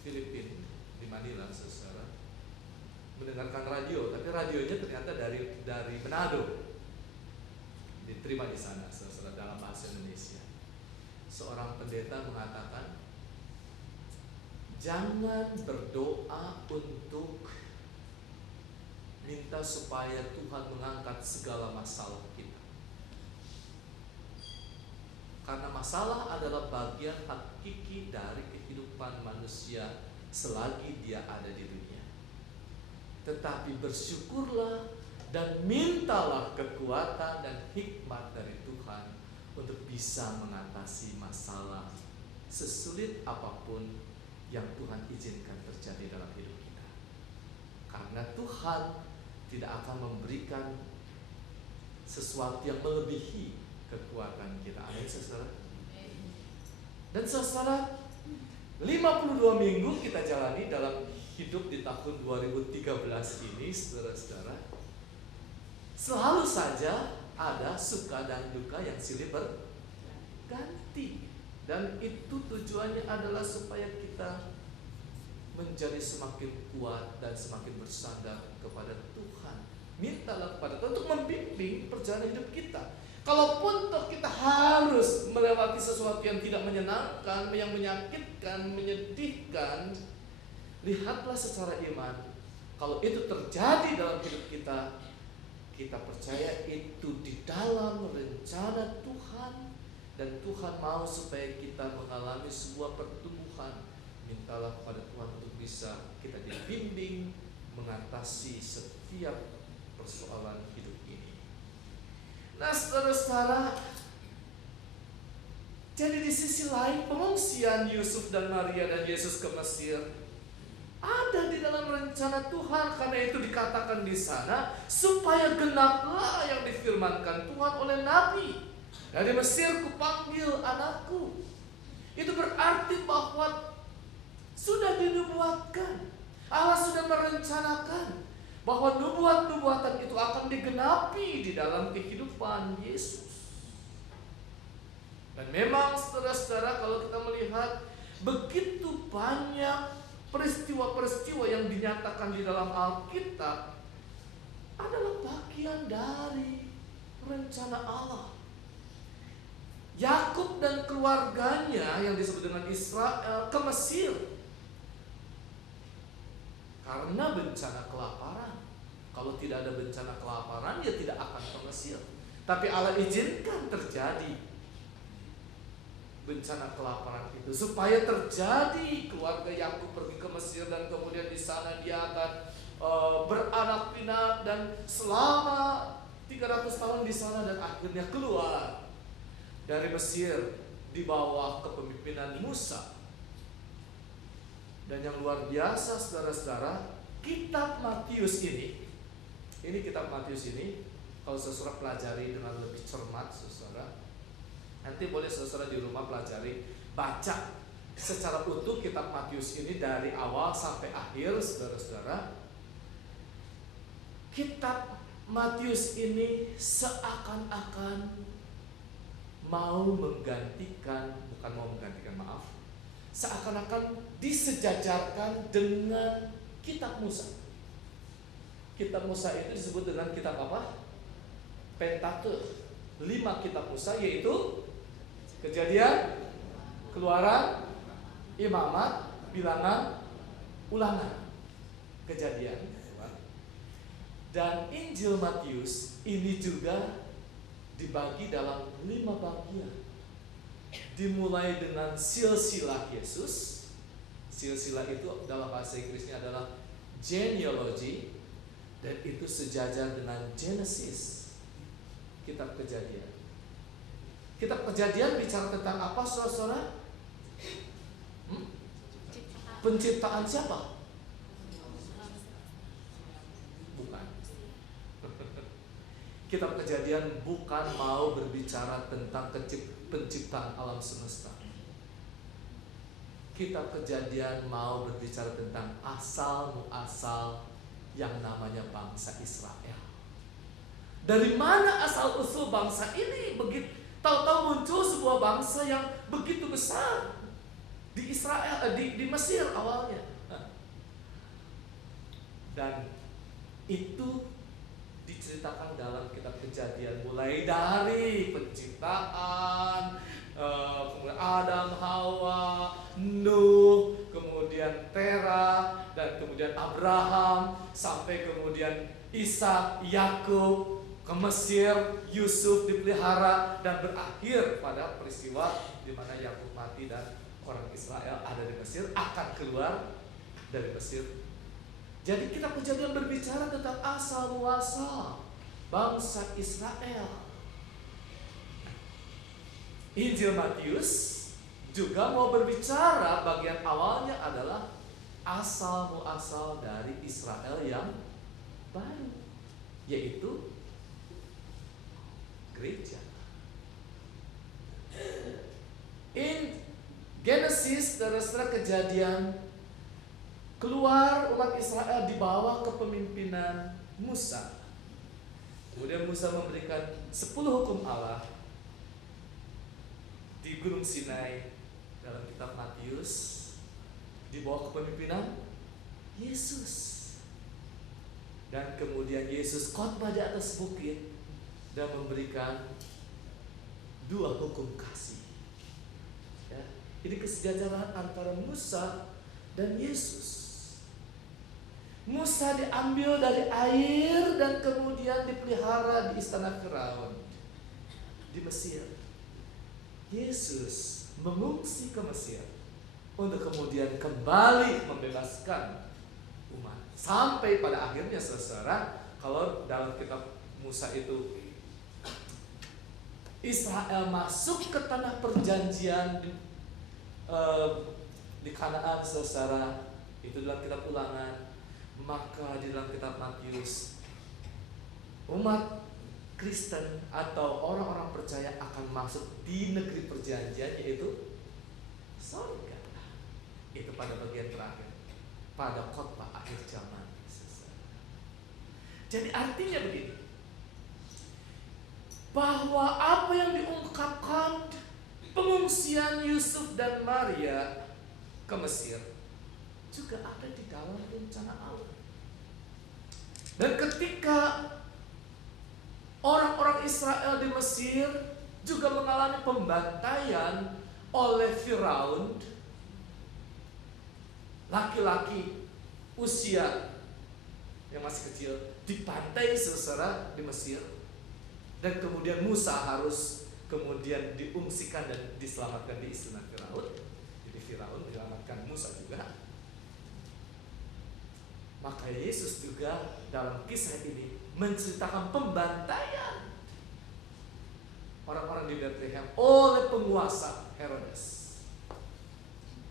Filipina, di Manila, saudara, mendengarkan radio, tapi radionya ternyata dari Manado, diterima di sana, saudara, dalam bahasa Indonesia. Seorang pendeta mengatakan, jangan berdoa untuk minta supaya Tuhan mengangkat segala masalah kita, karena masalah adalah bagian hakiki dari kehidupan manusia selagi dia ada di dunia. Tetapi bersyukurlah dan mintalah kekuatan dan hikmat dari Tuhan untuk bisa mengatasi masalah sesulit apapun yang Tuhan izinkan terjadi dalam hidup kita. Karena Tuhan tidak akan memberikan sesuatu yang melebihi kekuatan kita. Amin, saudara. Dan saudara, 52 minggu kita jalani dalam hidup di tahun 2013 ini, saudara-saudara, selalu saja ada suka dan duka yang silih berganti. Dan itu tujuannya adalah supaya kita menjadi semakin kuat dan semakin bersandar kepada Tuhan. Mintalah kepada Tuhan untuk membimbing perjalanan hidup kita. Kalaupun toh kita harus melewati sesuatu yang tidak menyenangkan, yang menyakitkan, menyedihkan, lihatlah secara iman. Kalau itu terjadi dalam hidup kita, kita percaya itu di dalam rencana Tuhan, dan Tuhan mau supaya kita mengalami sebuah pertumbuhan. Mintalah kepada Tuhan untuk bisa kita dibimbing mengatasi setiap persoalan hidup ini. Nah, saudara-saudara, jadi di sisi lain pengungsian Yusuf dan Maria dan Yesus ke Mesir ada di dalam rencana Tuhan. Karena itu dikatakan di sana supaya genaplah yang difirmankan Tuhan oleh Nabi, dari Mesir kupanggil anakku. Itu berarti bahwa sudah dinubuatkan, Allah sudah merencanakan bahwa nubuat-nubuatan itu akan digenapi di dalam kehidupan Yesus. Dan memang saudara-saudara, kalau kita melihat begitu banyak peristiwa-peristiwa yang dinyatakan di dalam Alkitab adalah bagian dari rencana Allah. Yakub dan keluarganya yang disebut dengan Israel ke Mesir karena bencana kelaparan. Kalau tidak ada bencana kelaparan, ya tidak akan ke Mesir. Tapi Allah izinkan terjadi bencana kelaparan itu supaya terjadi. Keluarga Yakub pergi ke Mesir dan kemudian di sana dia akan beranak pinak dan selama 300 tahun di sana, dan akhirnya keluar dari Mesir di bawah kepemimpinan Musa. Dan yang luar biasa, saudara-saudara, kitab Matius ini kitab Matius ini, kalau saudara pelajari dengan lebih cermat, saudara, nanti boleh saudara di rumah pelajari, baca secara utuh kitab Matius ini dari awal sampai akhir, saudara-saudara. Kitab Matius ini seakan-akan seakan-akan disejajarkan dengan kitab Musa. Kitab Musa itu disebut dengan kitab apa? Pentateuch. 5 kitab Musa, yaitu Kejadian, Keluaran, Imamat, Bilangan, Ulangan. Kejadian. Dan Injil Matius ini juga dibagi dalam 5 bagian. Dimulai dengan silsilah Yesus. Silsilah itu dalam bahasa Inggrisnya adalah genealogy, dan itu sejajar dengan Genesis, kitab Kejadian. Kitab Kejadian bicara tentang apa, saudara? Penciptaan siapa? Bukan. Kitab Kejadian bukan mau berbicara tentang penciptaan alam semesta. kitab Kejadian mau berbicara tentang asal muasal yang namanya bangsa Israel. Dari mana asal usul bangsa ini? Begitu tahu-tahu muncul sebuah bangsa yang begitu besar di Israel, di Mesir awalnya. Dan itu diceritakan dalam kitab Kejadian mulai dari penciptaan, kemudian Adam, Hawa, Nuh, kemudian Terah, dan kemudian Abraham, sampai kemudian Ishak, Yakub ke Mesir, Yusuf dipelihara, dan berakhir pada peristiwa di mana Yakub mati dan orang Israel ada di Mesir akan keluar dari Mesir. Jadi kitab Kejadian berbicara tentang asal muasal bangsa Israel. Injil Matius juga mau berbicara bagian awalnya adalah asal muasal dari Israel yang baru, yaitu gereja. In Genesis, saudara-saudara, Kejadian, keluar umat Israel di bawah kepemimpinan Musa. Kemudian Musa memberikan 10 hukum Allah di Gunung Sinai dalam kitab Matius di bawah kepemimpinan Yesus. Dan kemudian Yesus khotbah di atas bukit dan memberikan 2 hukum kasih. Ya, ini kesejajaran antara Musa dan Yesus. Musa diambil dari air dan kemudian dipelihara di istana Firaun di Mesir. Yesus mengungsi ke Mesir untuk kemudian kembali membebaskan umat. Sampai pada akhirnya, saudara, kalau dalam kitab Musa itu Israel masuk ke tanah perjanjian di Kanaan, saudara, itu dalam kitab Ulangan. Maka di dalam kitab Matius, umat Kristen atau orang-orang percaya akan masuk di negeri perjanjian, yaitu surga. Itu pada bagian terakhir, pada khotbah akhir zaman. Jadi artinya begini, bahwa apa yang diungkapkan pengungsian Yusuf dan Maria ke Mesir juga ada di dalam rencana Allah. Dan ketika orang-orang Israel di Mesir juga mengalami pembantaian oleh Firaun, laki-laki usia yang masih kecil dibantai saudara di Mesir, dan kemudian Musa harus kemudian diungsikan dan diselamatkan di istana Firaun. Jadi Firaun menyelamatkan Musa juga. Maka Yesus juga dalam kisah ini menceritakan pembantaian orang-orang di Bethlehem oleh penguasa Herodes.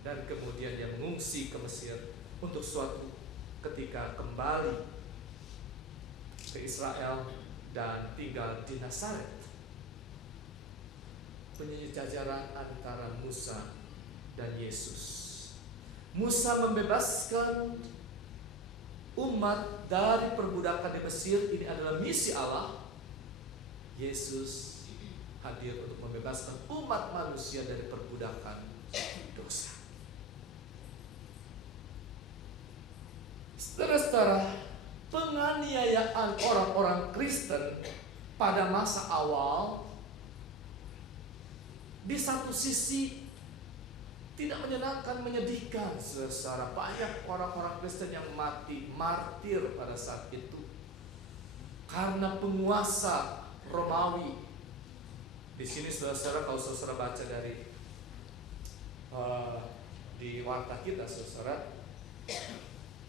Dan kemudian dia mengungsi ke Mesir untuk suatu ketika kembali ke Israel dan tinggal di Nazaret. Penyejajaran antara Musa dan Yesus. Musa membebaskan umat dari perbudakan di Mesir, ini adalah misi Allah. Yesus hadir untuk membebaskan umat manusia dari perbudakan dosa. Saudara-saudara, penganiayaan orang-orang Kristen pada masa awal di satu sisi tidak menyenangkan, menyedihkan. Secara banyak orang-orang Kristen yang mati martir pada saat itu karena penguasa Romawi. Di sini saudara, kalau saudara baca dari di warta kita, saudara,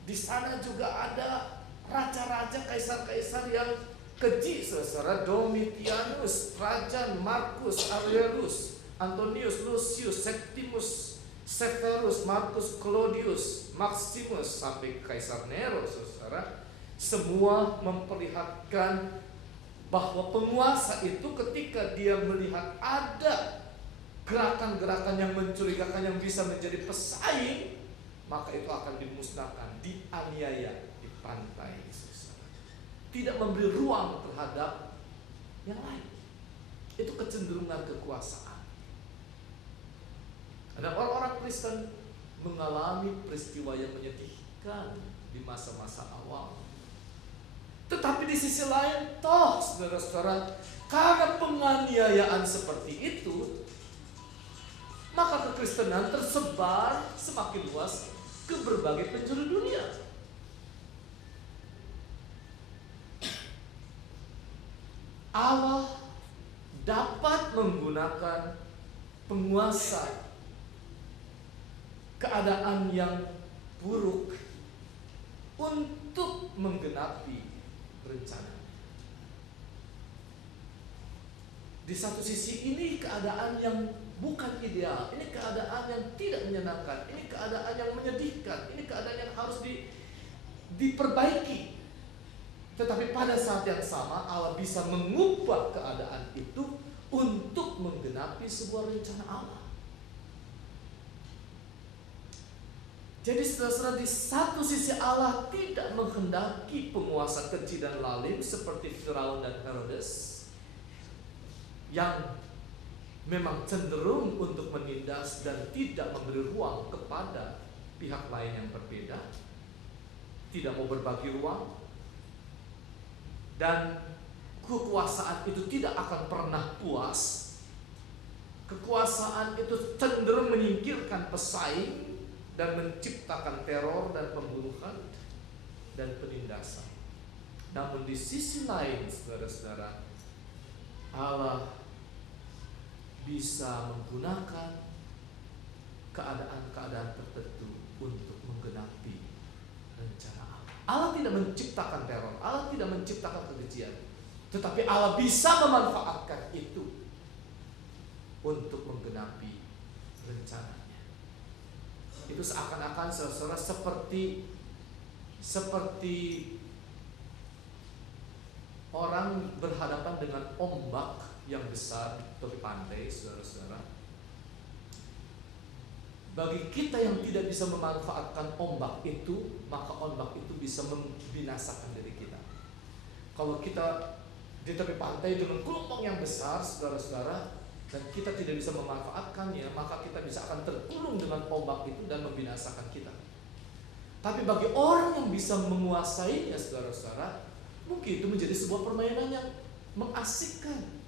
di sana juga ada raja-raja, kaisar-kaisar yang keji, saudara. Domitianus, Trajan, Marcus Aurelius, Antonius, Lucius, Septimus, Severus, Marcus Claudius, Maximus, sampai Kaisar Nero, saudara. Semua memperlihatkan bahwa penguasa itu ketika dia melihat ada gerakan-gerakan yang mencurigakan yang bisa menjadi pesaing, maka itu akan dimusnahkan, dianiaya, dipantai. Tidak memberi ruang terhadap yang lain. Itu kecenderungan kekuasaan. Dan orang-orang Kristen mengalami peristiwa yang menyedihkan di masa-masa awal. Tetapi di sisi lain, toh saudara-saudara, karena penganiayaan seperti itu, maka kekristenan tersebar semakin luas ke berbagai penjuru dunia. Allah dapat menggunakan penguasa keadaan yang buruk untuk menggenapi rencana. Di satu sisi ini keadaan yang bukan ideal, ini keadaan yang tidak menyenangkan, ini keadaan yang menyedihkan, ini keadaan yang harus diperbaiki. Tetapi pada saat yang sama Allah bisa mengubah keadaan itu untuk menggenapi sebuah rencana Allah. Jadi saudara-saudara, di satu sisi Allah tidak menghendaki penguasa keji dan lalim seperti Firaun dan Herodes yang memang cenderung untuk menindas dan tidak memberi ruang kepada pihak lain yang berbeda, tidak mau berbagi ruang, dan kekuasaan itu tidak akan pernah puas. Kekuasaan itu cenderung menyingkirkan pesaing dan menciptakan teror dan pembunuhan dan penindasan. Namun di sisi lain, saudara-saudara, Allah bisa menggunakan keadaan-keadaan tertentu untuk menggenapi rencana Allah. Allah tidak menciptakan teror, Allah tidak menciptakan kekejian, tetapi Allah bisa memanfaatkan itu untuk menggenapi rencananya. Itu seakan-akan saudara seperti orang berhadapan dengan ombak yang besar di tepi pantai, saudara-saudara. Bagi kita yang tidak bisa memanfaatkan ombak itu, maka ombak itu bisa membinasakan diri kita. Kalau kita di tepi pantai dengan gelombang yang besar, saudara-saudara, dan kita tidak bisa memanfaatkannya, maka kita bisa akan tergulung dengan ombak itu dan membinasakan kita. Tapi bagi orang yang bisa menguasainya, saudara-saudara, mungkin itu menjadi sebuah permainan yang mengasihkan.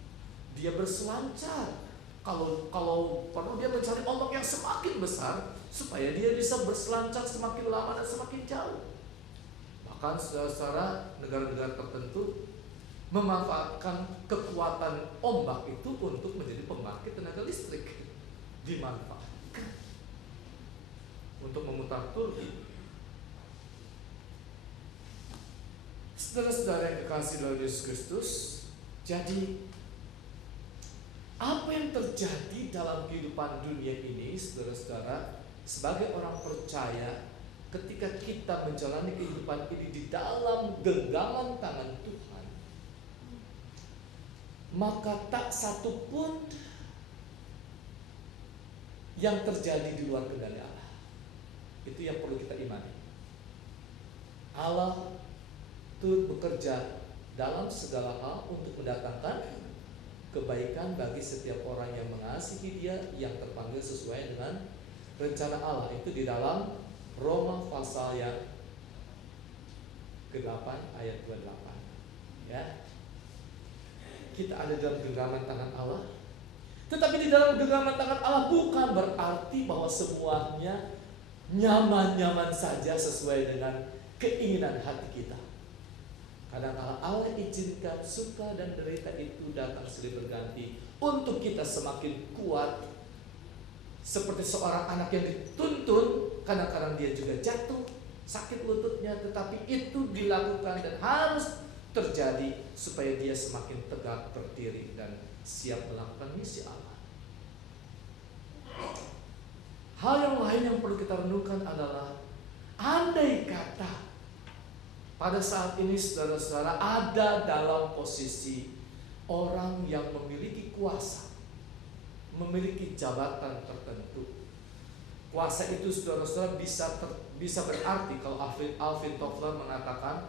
Dia berselancar. Kalau perlu dia mencari ombak yang semakin besar supaya dia bisa berselancar semakin lama dan semakin jauh. Bahkan saudara-saudara, negara-negara tertentu memanfaatkan kekuatan ombak itu untuk menjadi pembangkit tenaga listrik. Dimanfaatkan untuk memutar turbin. Saudara-saudara yang kekasih dalam Yesus Kristus, jadi apa yang terjadi dalam kehidupan dunia ini, saudara-saudara, sebagai orang percaya, ketika kita menjalani kehidupan ini di dalam genggaman tangan Tuhan, maka tak satu pun yang terjadi di luar kendali Allah. Itu yang perlu kita imani. Allah turut bekerja dalam segala hal untuk mendatangkan kebaikan bagi setiap orang yang mengasihi Dia, yang terpanggil sesuai dengan rencana Allah. Itu di dalam Roma pasal yang ke-8 ayat 28. Ya. Kita ada dalam genggaman tangan Allah. Tetapi di dalam genggaman tangan Allah bukan berarti bahwa semuanya nyaman-nyaman saja sesuai dengan keinginan hati kita. Kadang-kadang Allah izinkan suka dan derita itu datang silih berganti untuk kita semakin kuat. Seperti seorang anak yang dituntun, kadang-kadang dia juga jatuh, sakit lututnya, tetapi itu dilakukan dan harus terjadi supaya dia semakin tegak berdiri dan siap melakukan misi Allah. Hal yang lain yang perlu kita renungkan adalah, andai kata pada saat ini saudara-saudara ada dalam posisi orang yang memiliki kuasa, memiliki jabatan tertentu. Kuasa itu saudara-saudara bisa berarti kalau Alvin Toffler mengatakan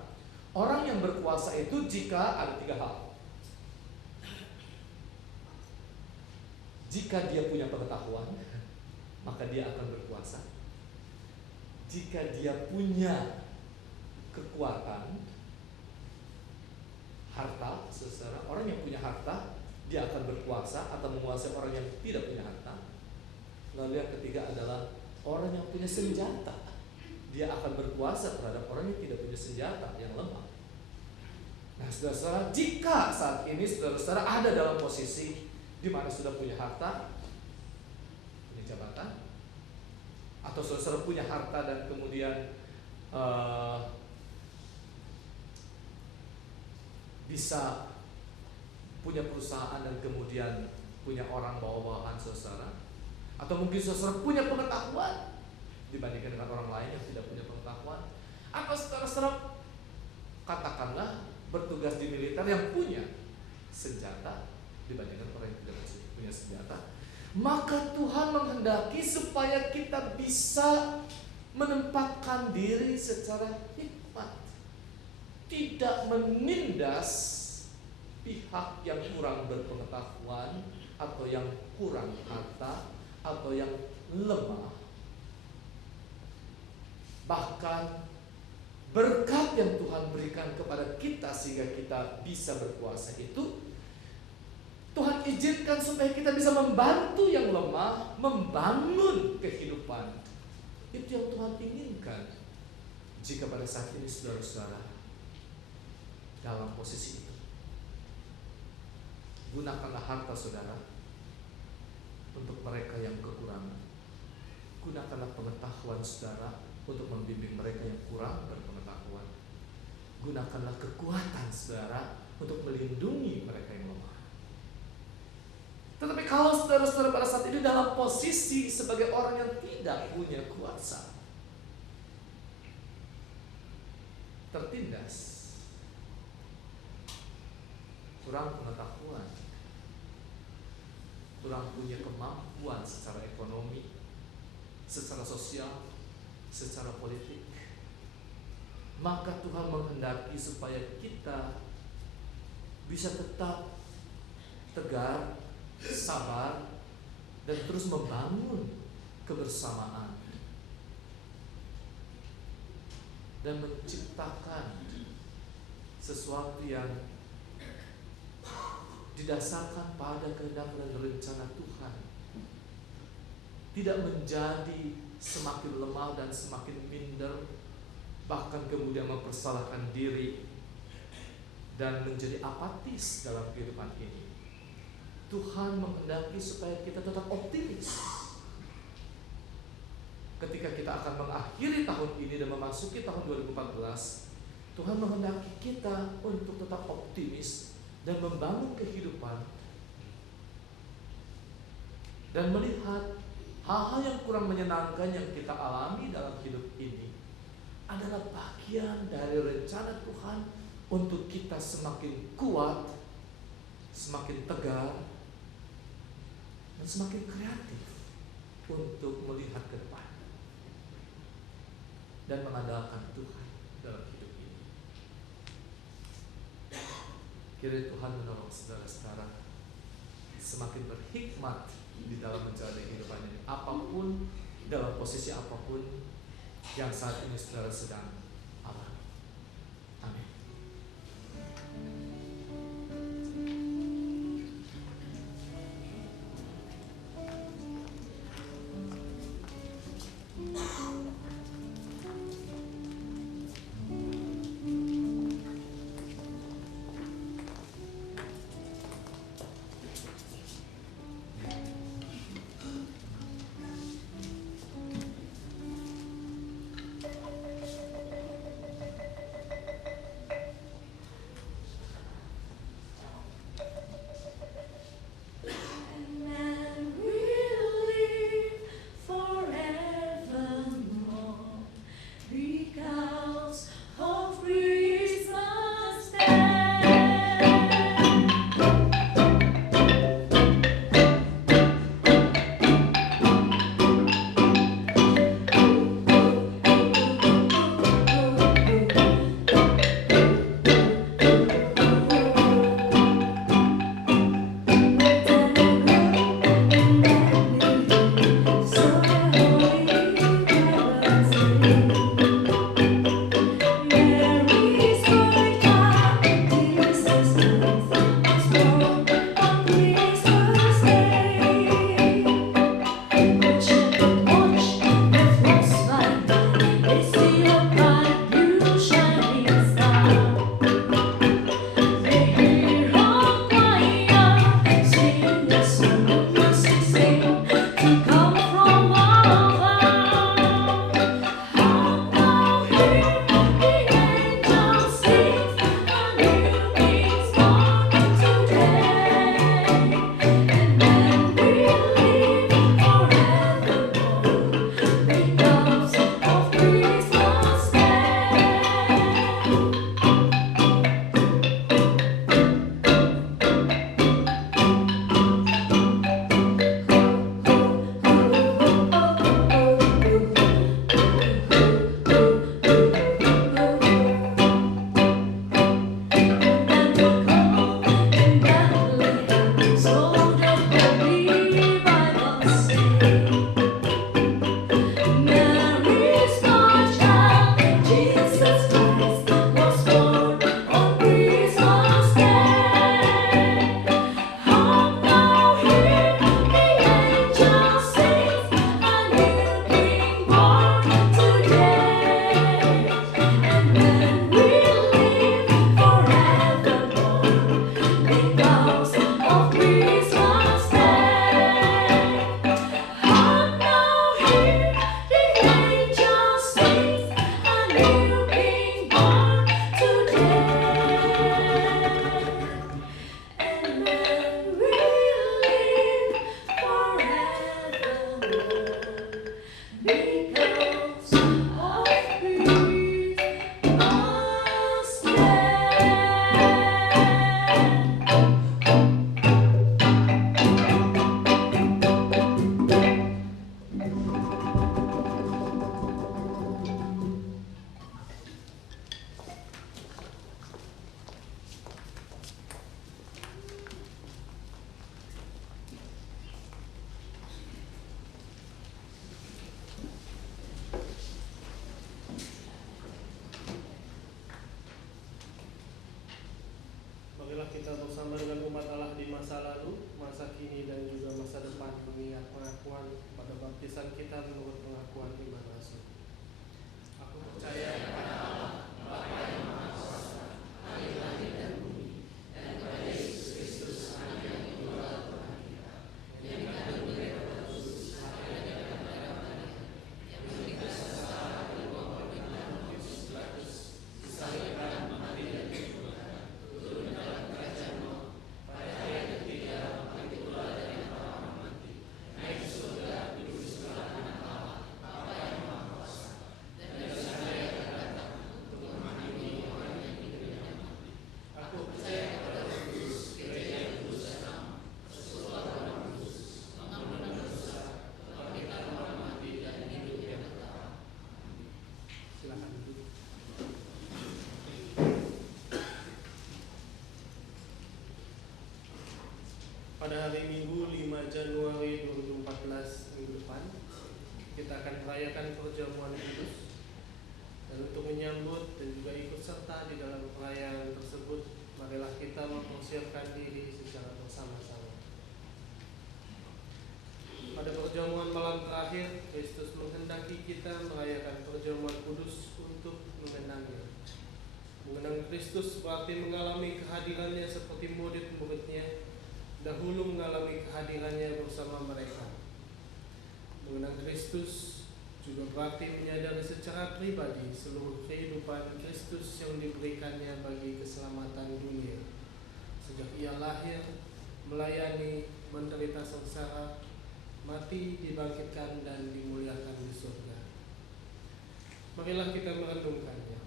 orang yang berkuasa itu jika ada 3 hal. Jika dia punya pengetahuan, maka dia akan berkuasa. Jika dia punya kekuatan, harta, saudara, orang yang punya harta dia akan berkuasa atau menguasai orang yang tidak punya harta. Lalu yang ketiga adalah orang yang punya senjata, dia akan berkuasa terhadap orang yang tidak punya senjata, yang lemah. Nah, saudara-saudara, jika saat ini saudara-saudara ada dalam posisi di mana sudah punya harta, punya jabatan, atau saudara-saudara punya harta dan kemudian bisa punya perusahaan dan kemudian punya orang bawa-bawahan saudara, atau mungkin saudara punya pengetahuan dibandingkan dengan orang lain yang tidak punya pengetahuan, atau saudara katakanlah bertugas di militer yang punya senjata dibandingkan orang yang tidak punya senjata, maka Tuhan menghendaki supaya kita bisa menempatkan diri secara hikmat, tidak menindas pihak yang kurang berpengetahuan atau yang kurang harta atau yang lemah. Bahkan berkat yang Tuhan berikan kepada kita sehingga kita bisa berkuasa itu, Tuhan izinkan supaya kita bisa membantu yang lemah, membangun kehidupan. Itu yang Tuhan inginkan. Jika pada saat ini saudara-saudara dalam posisi itu, gunakanlah harta saudara untuk mereka yang kekurangan. Gunakanlah pengetahuan saudara untuk membimbing mereka yang kurang berpengetahuan. Gunakanlah kekuatan saudara untuk melindungi mereka yang lemah. Tetapi kalau saudara-saudara pada saat ini dalam posisi sebagai orang yang tidak punya kuasa, tertindas, kurang pengetahuan, kurang punya kemampuan secara ekonomi, secara sosial, secara politik, maka Tuhan menghendaki supaya kita bisa tetap tegar, sabar, dan terus membangun kebersamaan dan menciptakan sesuatu yang didasarkan pada kehendak dan rencana Tuhan, tidak menjadi semakin lemah dan semakin minder, bahkan kemudian mempersalahkan diri dan menjadi apatis dalam kehidupan ini. Tuhan menghendaki supaya kita tetap optimis. Ketika kita akan mengakhiri tahun ini dan memasuki tahun 2014, Tuhan menghendaki kita untuk tetap optimis dan membangun kehidupan dan melihat hal-hal yang kurang menyenangkan yang kita alami dalam hidup ini adalah bagian dari rencana Tuhan untuk kita semakin kuat, semakin tegar, dan semakin kreatif untuk melihat ke depan dan mengandalkan Tuhan dalam hidup ini. Kiranya Tuhan menolong saudara-saudara semakin berhikmat di dalam menjalani kehidupan ini, apapun, dalam posisi apapun yang saat ini saudara sedang alami. Amin. pada hari Minggu 5 Januari 2014 minggu depan kita akan merayakan perjamuan kudus. Dan untuk menyambut dan juga ikut serta di dalam perayaan tersebut, marilah kita mempersiapkan diri secara bersama-sama. Pada perjamuan malam terakhir, Kristus menghendaki kita merayakan perjamuan kudus untuk mengenangnya. Mengenang Kristus berarti mengalami kehadirannya seperti murid-muridnya dahulu mengalami kehadirannya bersama mereka. Mengenang Kristus juga berarti menyadari secara pribadi seluruh kehidupan Kristus yang diberikannya bagi keselamatan dunia. Sejak ia lahir, melayani, menderita sengsara, mati, dibangkitkan, dan dimuliakan di surga. Marilah kita merenungkannya.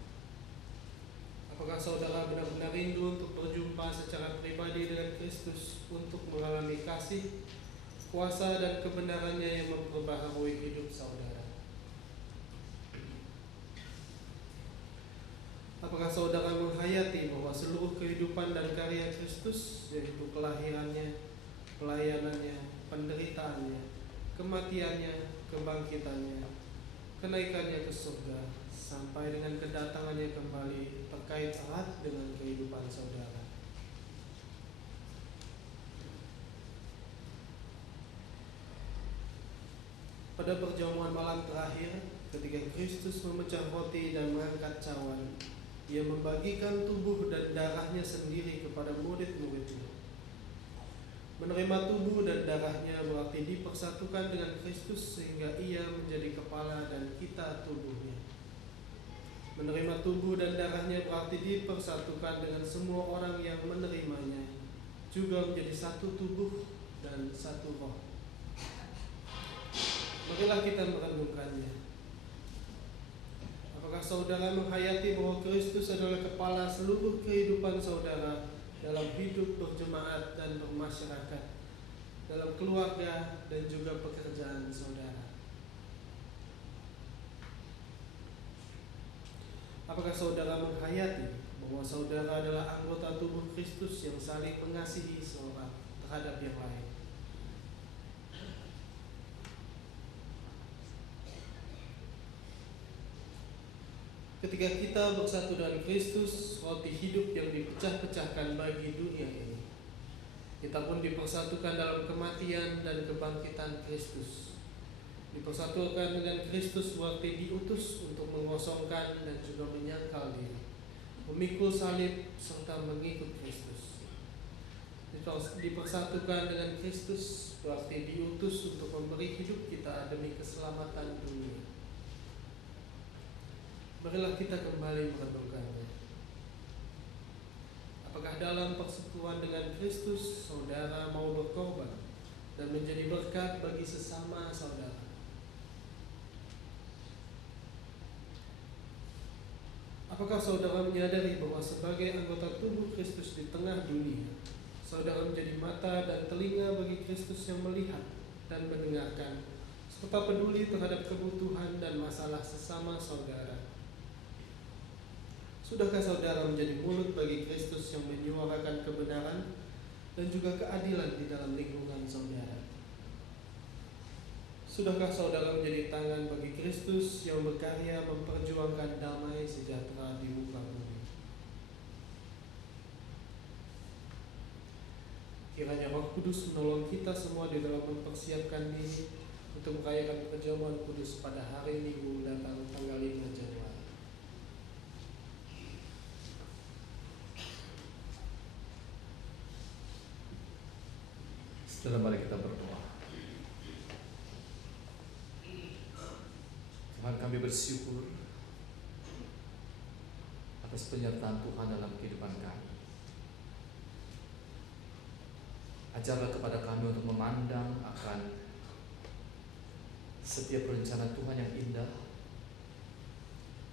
Apakah saudara benar-benar rindu untuk berjumpa secara pribadi dengan Kristus untuk mengalami kasih, kuasa, dan kebenarannya yang memperbaharui hidup saudara? Apakah saudara menghayati bahwa seluruh kehidupan dan karya Kristus, yaitu kelahirannya, pelayanannya, penderitaannya, kematiannya, kebangkitannya, kenaikannya ke surga, sampai dengan kedatangannya kembali, terkait erat dengan kehidupan saudara? Pada perjamuan malam terakhir, ketika Kristus memecah roti dan mengangkat cawan, Ia membagikan tubuh dan darahnya sendiri kepada murid-muridnya. Menerima tubuh dan darahnya berarti dipersatukan dengan Kristus sehingga Ia menjadi kepala dan kita tubuhnya. Menerima tubuh dan darahnya berarti dipersatukan dengan semua orang yang menerimanya, juga menjadi satu tubuh dan satu roh. Marilah kita merenungkannya. Apakah saudara menghayati bahwa Kristus adalah kepala seluruh kehidupan saudara dalam hidup berjemaat dan bermasyarakat, dalam keluarga dan juga pekerjaan saudara? Apakah saudara menghayati bahwa saudara adalah anggota tubuh Kristus yang saling mengasihi seorang terhadap yang lain? Ketika kita bersatu dengan Kristus, roti hidup yang dipecah-pecahkan bagi dunia ini, kita pun dipersatukan dalam kematian dan kebangkitan Kristus. Dipersatukan dengan Kristus berarti diutus untuk mengosongkan dan juga menyangkal diri, memikul salib serta mengikut Kristus. Dipersatukan dengan Kristus berarti diutus untuk memberi hidup kita demi keselamatan dunia. Marilah kita kembali merenungkannya. Apakah dalam persekutuan dengan Kristus, saudara mau berkorban dan menjadi berkat bagi sesama saudara? Apakah saudara menyadari bahwa sebagai anggota tubuh Kristus di tengah dunia, saudara menjadi mata dan telinga bagi Kristus yang melihat dan mendengarkan, serta peduli terhadap kebutuhan dan masalah sesama saudara? Sudahkah saudara menjadi mulut bagi Kristus yang menyuarakan kebenaran dan juga keadilan di dalam lingkungan saudara? Sudahkah saudara menjadi tangan bagi Kristus yang berkarya memperjuangkan damai sejahtera di muka bumi? Kiranya Roh Kudus menolong kita semua di dalam mempersiapkan diri untuk merayakan perjamuan kudus pada hari Minggu mendatang tanggal 5 Januari. Setelah mari kita berdoa. Tuhan, kami bersyukur atas penyertaan Tuhan dalam kehidupan kami. Ajarlah kepada kami untuk memandang akan setiap rencana Tuhan yang indah,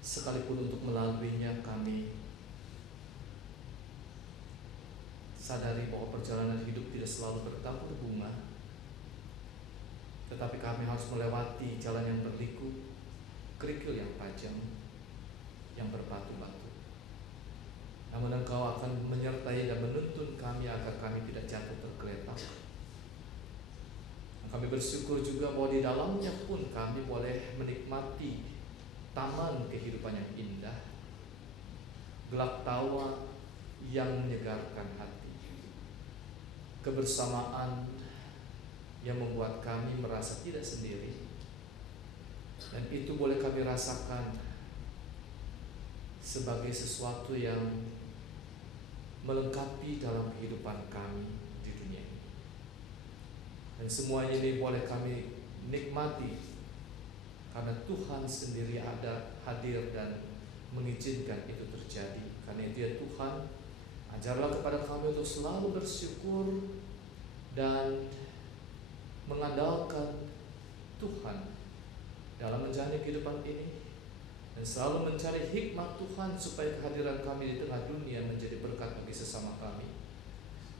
sekalipun untuk melaluinya kami sadari bahwa perjalanan hidup tidak selalu bertabur bunga, tetapi kami harus melewati jalan yang berliku, kerikil yang tajam, yang berbatu-batu. Namun Engkau akan menyertai dan menuntun kami agar kami tidak jatuh tergeletak, Kami bersyukur juga bahwa di dalamnya pun kami boleh menikmati taman kehidupan yang indah, gelak tawa yang menyegarkan hati, kebersamaan yang membuat kami merasa tidak sendiri, dan itu boleh kami rasakan sebagai sesuatu yang melengkapi dalam kehidupan kami di dunia ini. Dan semuanya ini boleh kami nikmati karena Tuhan sendiri ada, hadir dan mengizinkan itu terjadi. Karena itu ya Tuhan, ajarlah kepada kami untuk selalu bersyukur dan mengandalkan Tuhan dalam menjalani kehidupan ini, dan selalu mencari hikmat Tuhan supaya kehadiran kami di tengah dunia menjadi berkat bagi sesama kami.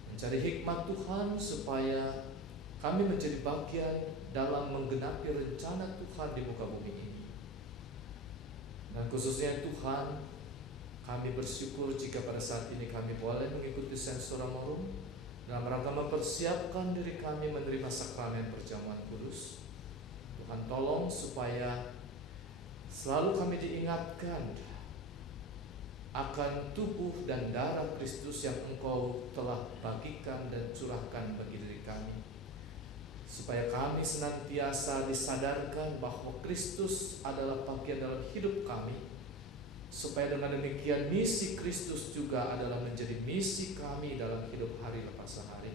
Mencari hikmat Tuhan supaya kami menjadi bagian dalam menggenapi rencana Tuhan di muka bumi ini. Dan khususnya Tuhan, kami bersyukur jika pada saat ini kami boleh mengikuti Sensora Morum dalam rangka mempersiapkan diri kami menerima sakramen perjamuan kudus. Tuhan tolong supaya selalu kami diingatkan akan tubuh dan darah Kristus yang Engkau telah bagikan dan curahkan bagi diri kami, supaya kami senantiasa disadarkan bahwa Kristus adalah bagian dalam hidup kami, supaya dengan demikian misi Kristus juga adalah menjadi misi kami dalam hidup hari lepas hari.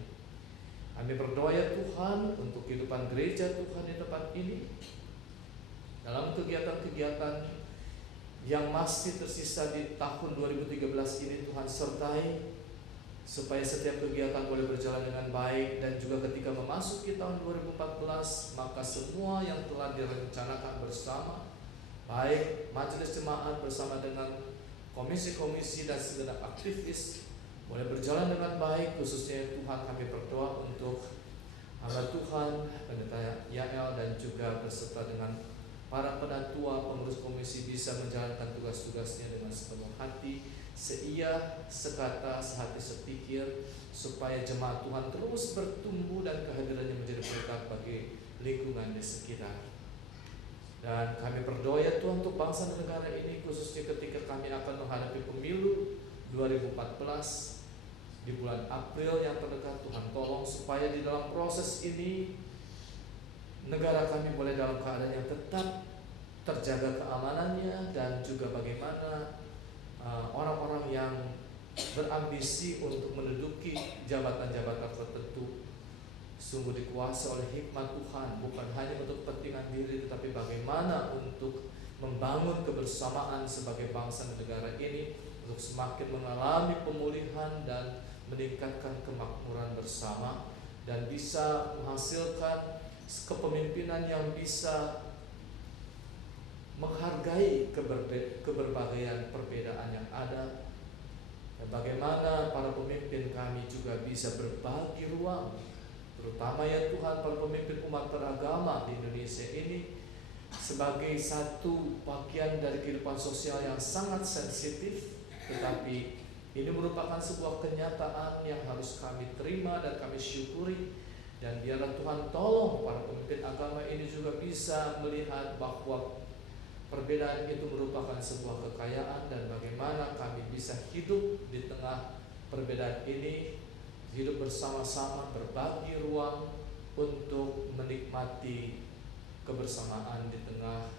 Kami berdoa ya Tuhan untuk kehidupan gereja Tuhan di tempat ini, dalam kegiatan-kegiatan yang masih tersisa di tahun 2013 ini. Tuhan sertai supaya setiap kegiatan boleh berjalan dengan baik, dan juga ketika memasuki tahun 2014 maka semua yang telah direncanakan bersama, baik majelis jemaat bersama dengan komisi-komisi dan segenap aktivis, boleh berjalan dengan baik. Khususnya Tuhan kami berdoa untuk hamba Tuhan Pendeta Yael dan juga beserta dengan para penatua pengurus komisi bisa menjalankan tugas-tugasnya dengan sepenuh hati, seia, sekata, sehati, sepikir, supaya jemaat Tuhan terus bertumbuh dan kehadirannya menjadi berkat bagi lingkungan di sekitar. Dan kami berdoa ya Tuhan untuk bangsa dan negara ini, khususnya ketika kami akan menghadapi pemilu 2014 di bulan April yang terdekat. Tuhan tolong supaya di dalam proses ini negara kami boleh dalam keadaan yang tetap terjaga keamanannya, dan juga bagaimana orang-orang yang berambisi untuk menduduki jabatan-jabatan tertentu sungguh dikuasai oleh hikmat Tuhan, bukan hanya untuk kepentingan diri, tetapi bagaimana untuk membangun kebersamaan sebagai bangsa dan negara ini untuk semakin mengalami pemulihan dan meningkatkan kemakmuran bersama, dan bisa menghasilkan kepemimpinan yang bisa menghargai keberbagaian perbedaan yang ada, dan bagaimana para pemimpin kami juga bisa berbagi ruang, terutama ya Tuhan para pemimpin umat beragama di Indonesia ini sebagai satu bagian dari kehidupan sosial yang sangat sensitif, tetapi ini merupakan sebuah kenyataan yang harus kami terima dan kami syukuri. Dan biarlah Tuhan tolong para pemimpin agama ini juga bisa melihat bahwa perbedaan itu merupakan sebuah kekayaan, dan bagaimana kami bisa hidup di tengah perbedaan ini, hidup bersama-sama, berbagi ruang untuk menikmati kebersamaan di tengah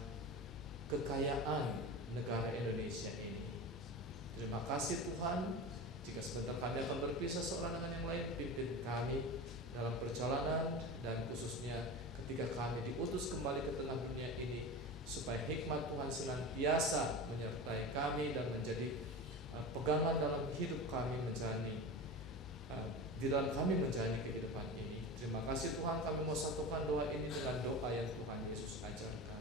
kekayaan negara Indonesia ini. Terima kasih Tuhan, jika sebentar kami akan berpisah seorang dengan yang lain, pimpin kami dalam perjalanan, dan khususnya ketika kami diutus kembali ke tengah dunia ini, supaya hikmat Tuhan senantiasa menyertai kami dan menjadi pegangan dalam hidup kami menjalani di dalam kami menjalani kehidupan ini. Terima kasih Tuhan, kami mau satukan doa ini dengan doa yang Tuhan Yesus ajarkan.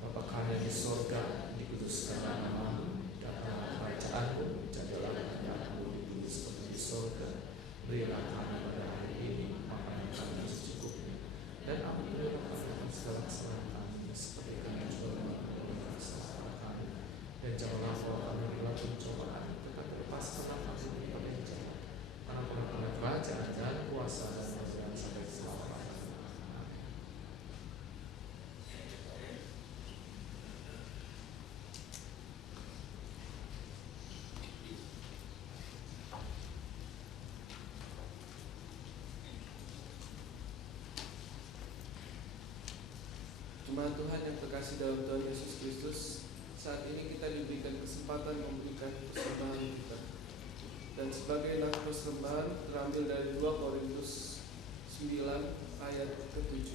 Bapa kami di surga, dikuduskanlah namamu, datanglah kerajaanmu, jadilah kehendakmu di bumi seperti di surga. Berilah kami pada hari ini makanan kami secukupnya, dan ampunilah kami segala kesalahan kami seperti kami juga mengampuni kesalahan kami, dan janganlah bawa kami ke dalam pencobaan, tetapi lepaskanlah kami daripada yang jahat, karena Engkau kerajaan dan kuasa dan kemuliaan sampai selama-lamanya. Jemaat Tuhan yang terkasih dalam Tuhan Yesus Kristus, saat ini kita diberikan kesempatan memberikan persembahan kita. Dan sebagai nasihat persembahan terambil dari 2 Korintus 9 ayat ke-7.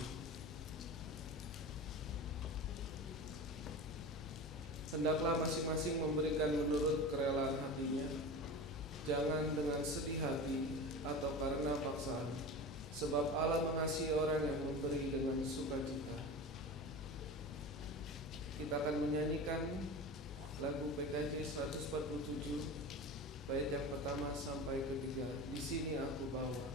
Hendaklah masing-masing memberikan menurut kerelaan hatinya, jangan dengan sedih hati atau karena paksaan, sebab Allah mengasihi orang yang memberi dengan sukacita. Kita akan menyanyikan lagu PKJ 147 bait yang pertama sampai ketiga. Di sini aku bawa.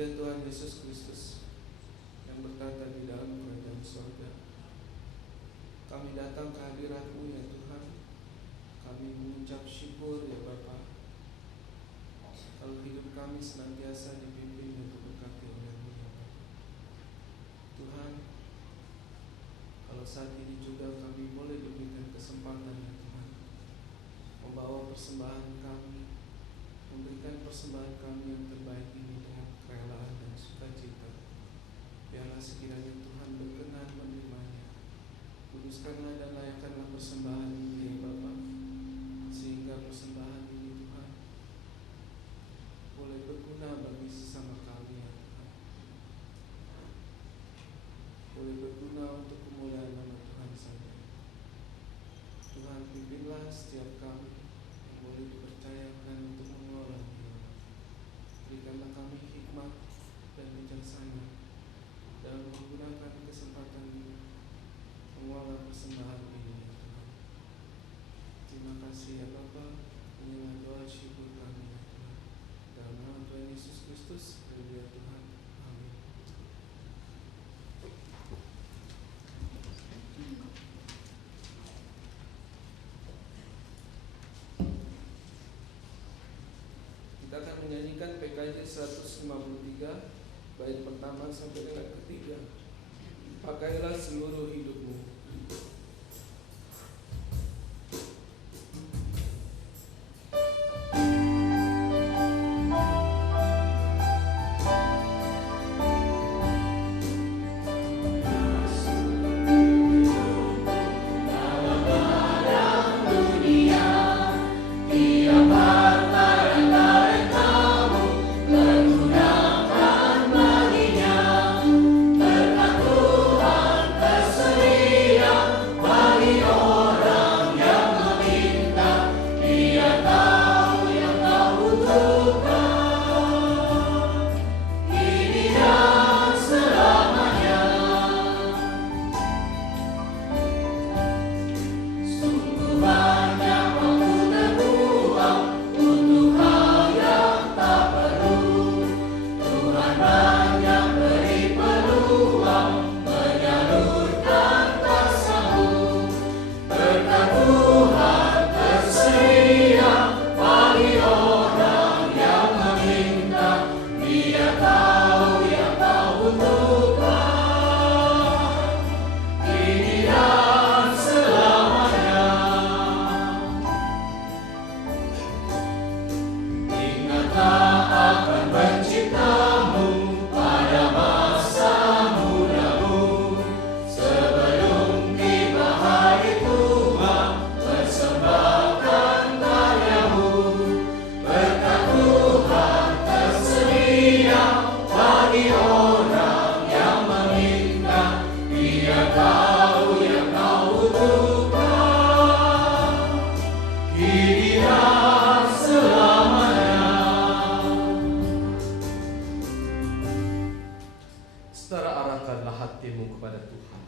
Ya Tuhan Yesus Kristus yang berkata di dalam kerajaan surga, kami datang ke hadirat-Mu ya Tuhan. Kami mengucap syukur ya Bapa, kalau hidup kami senantiasa dipimpin dan diberkati oleh-Mu ya Bapa. Tuhan, kalau saat ini juga kami boleh diberikan kesempatan ya Tuhan, membawa persembahan kami, memberikan persembahan kami yang terbaik ini dengan kerelaan dan sukacita. Biarlah sekiranya Tuhan berkenan menerimanya. Kuduskanlah dan layakkanlah persembahan ini ya Bapa, sehingga persembahan ini Tuhan boleh berguna bagi sesama kami. menyanyikan PKJ 153 bait pertama sampai dengan ketiga. Pakailah seluruh hidupmu. Saudara, arahkanlah hatimu kepada Tuhan.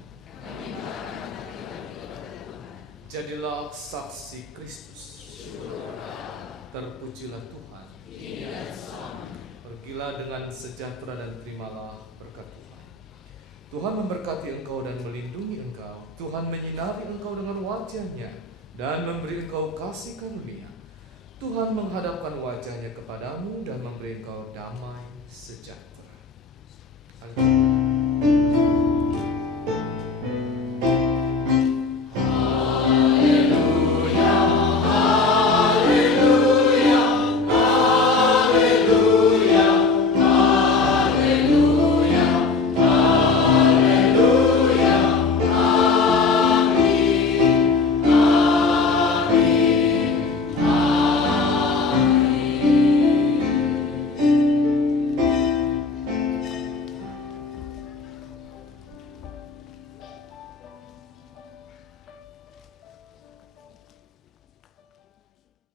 Jadilah saksi Kristus. Terpujilah Tuhan. Pergilah dengan sejahtera dan terimalah berkat Tuhan. Tuhan memberkati engkau dan melindungi engkau. Tuhan menyinari engkau dengan wajah-Nya dan memberi engkau kasih karunia. Tuhan menghadapkan wajah-Nya kepadamu dan memberi engkau damai sejahtera.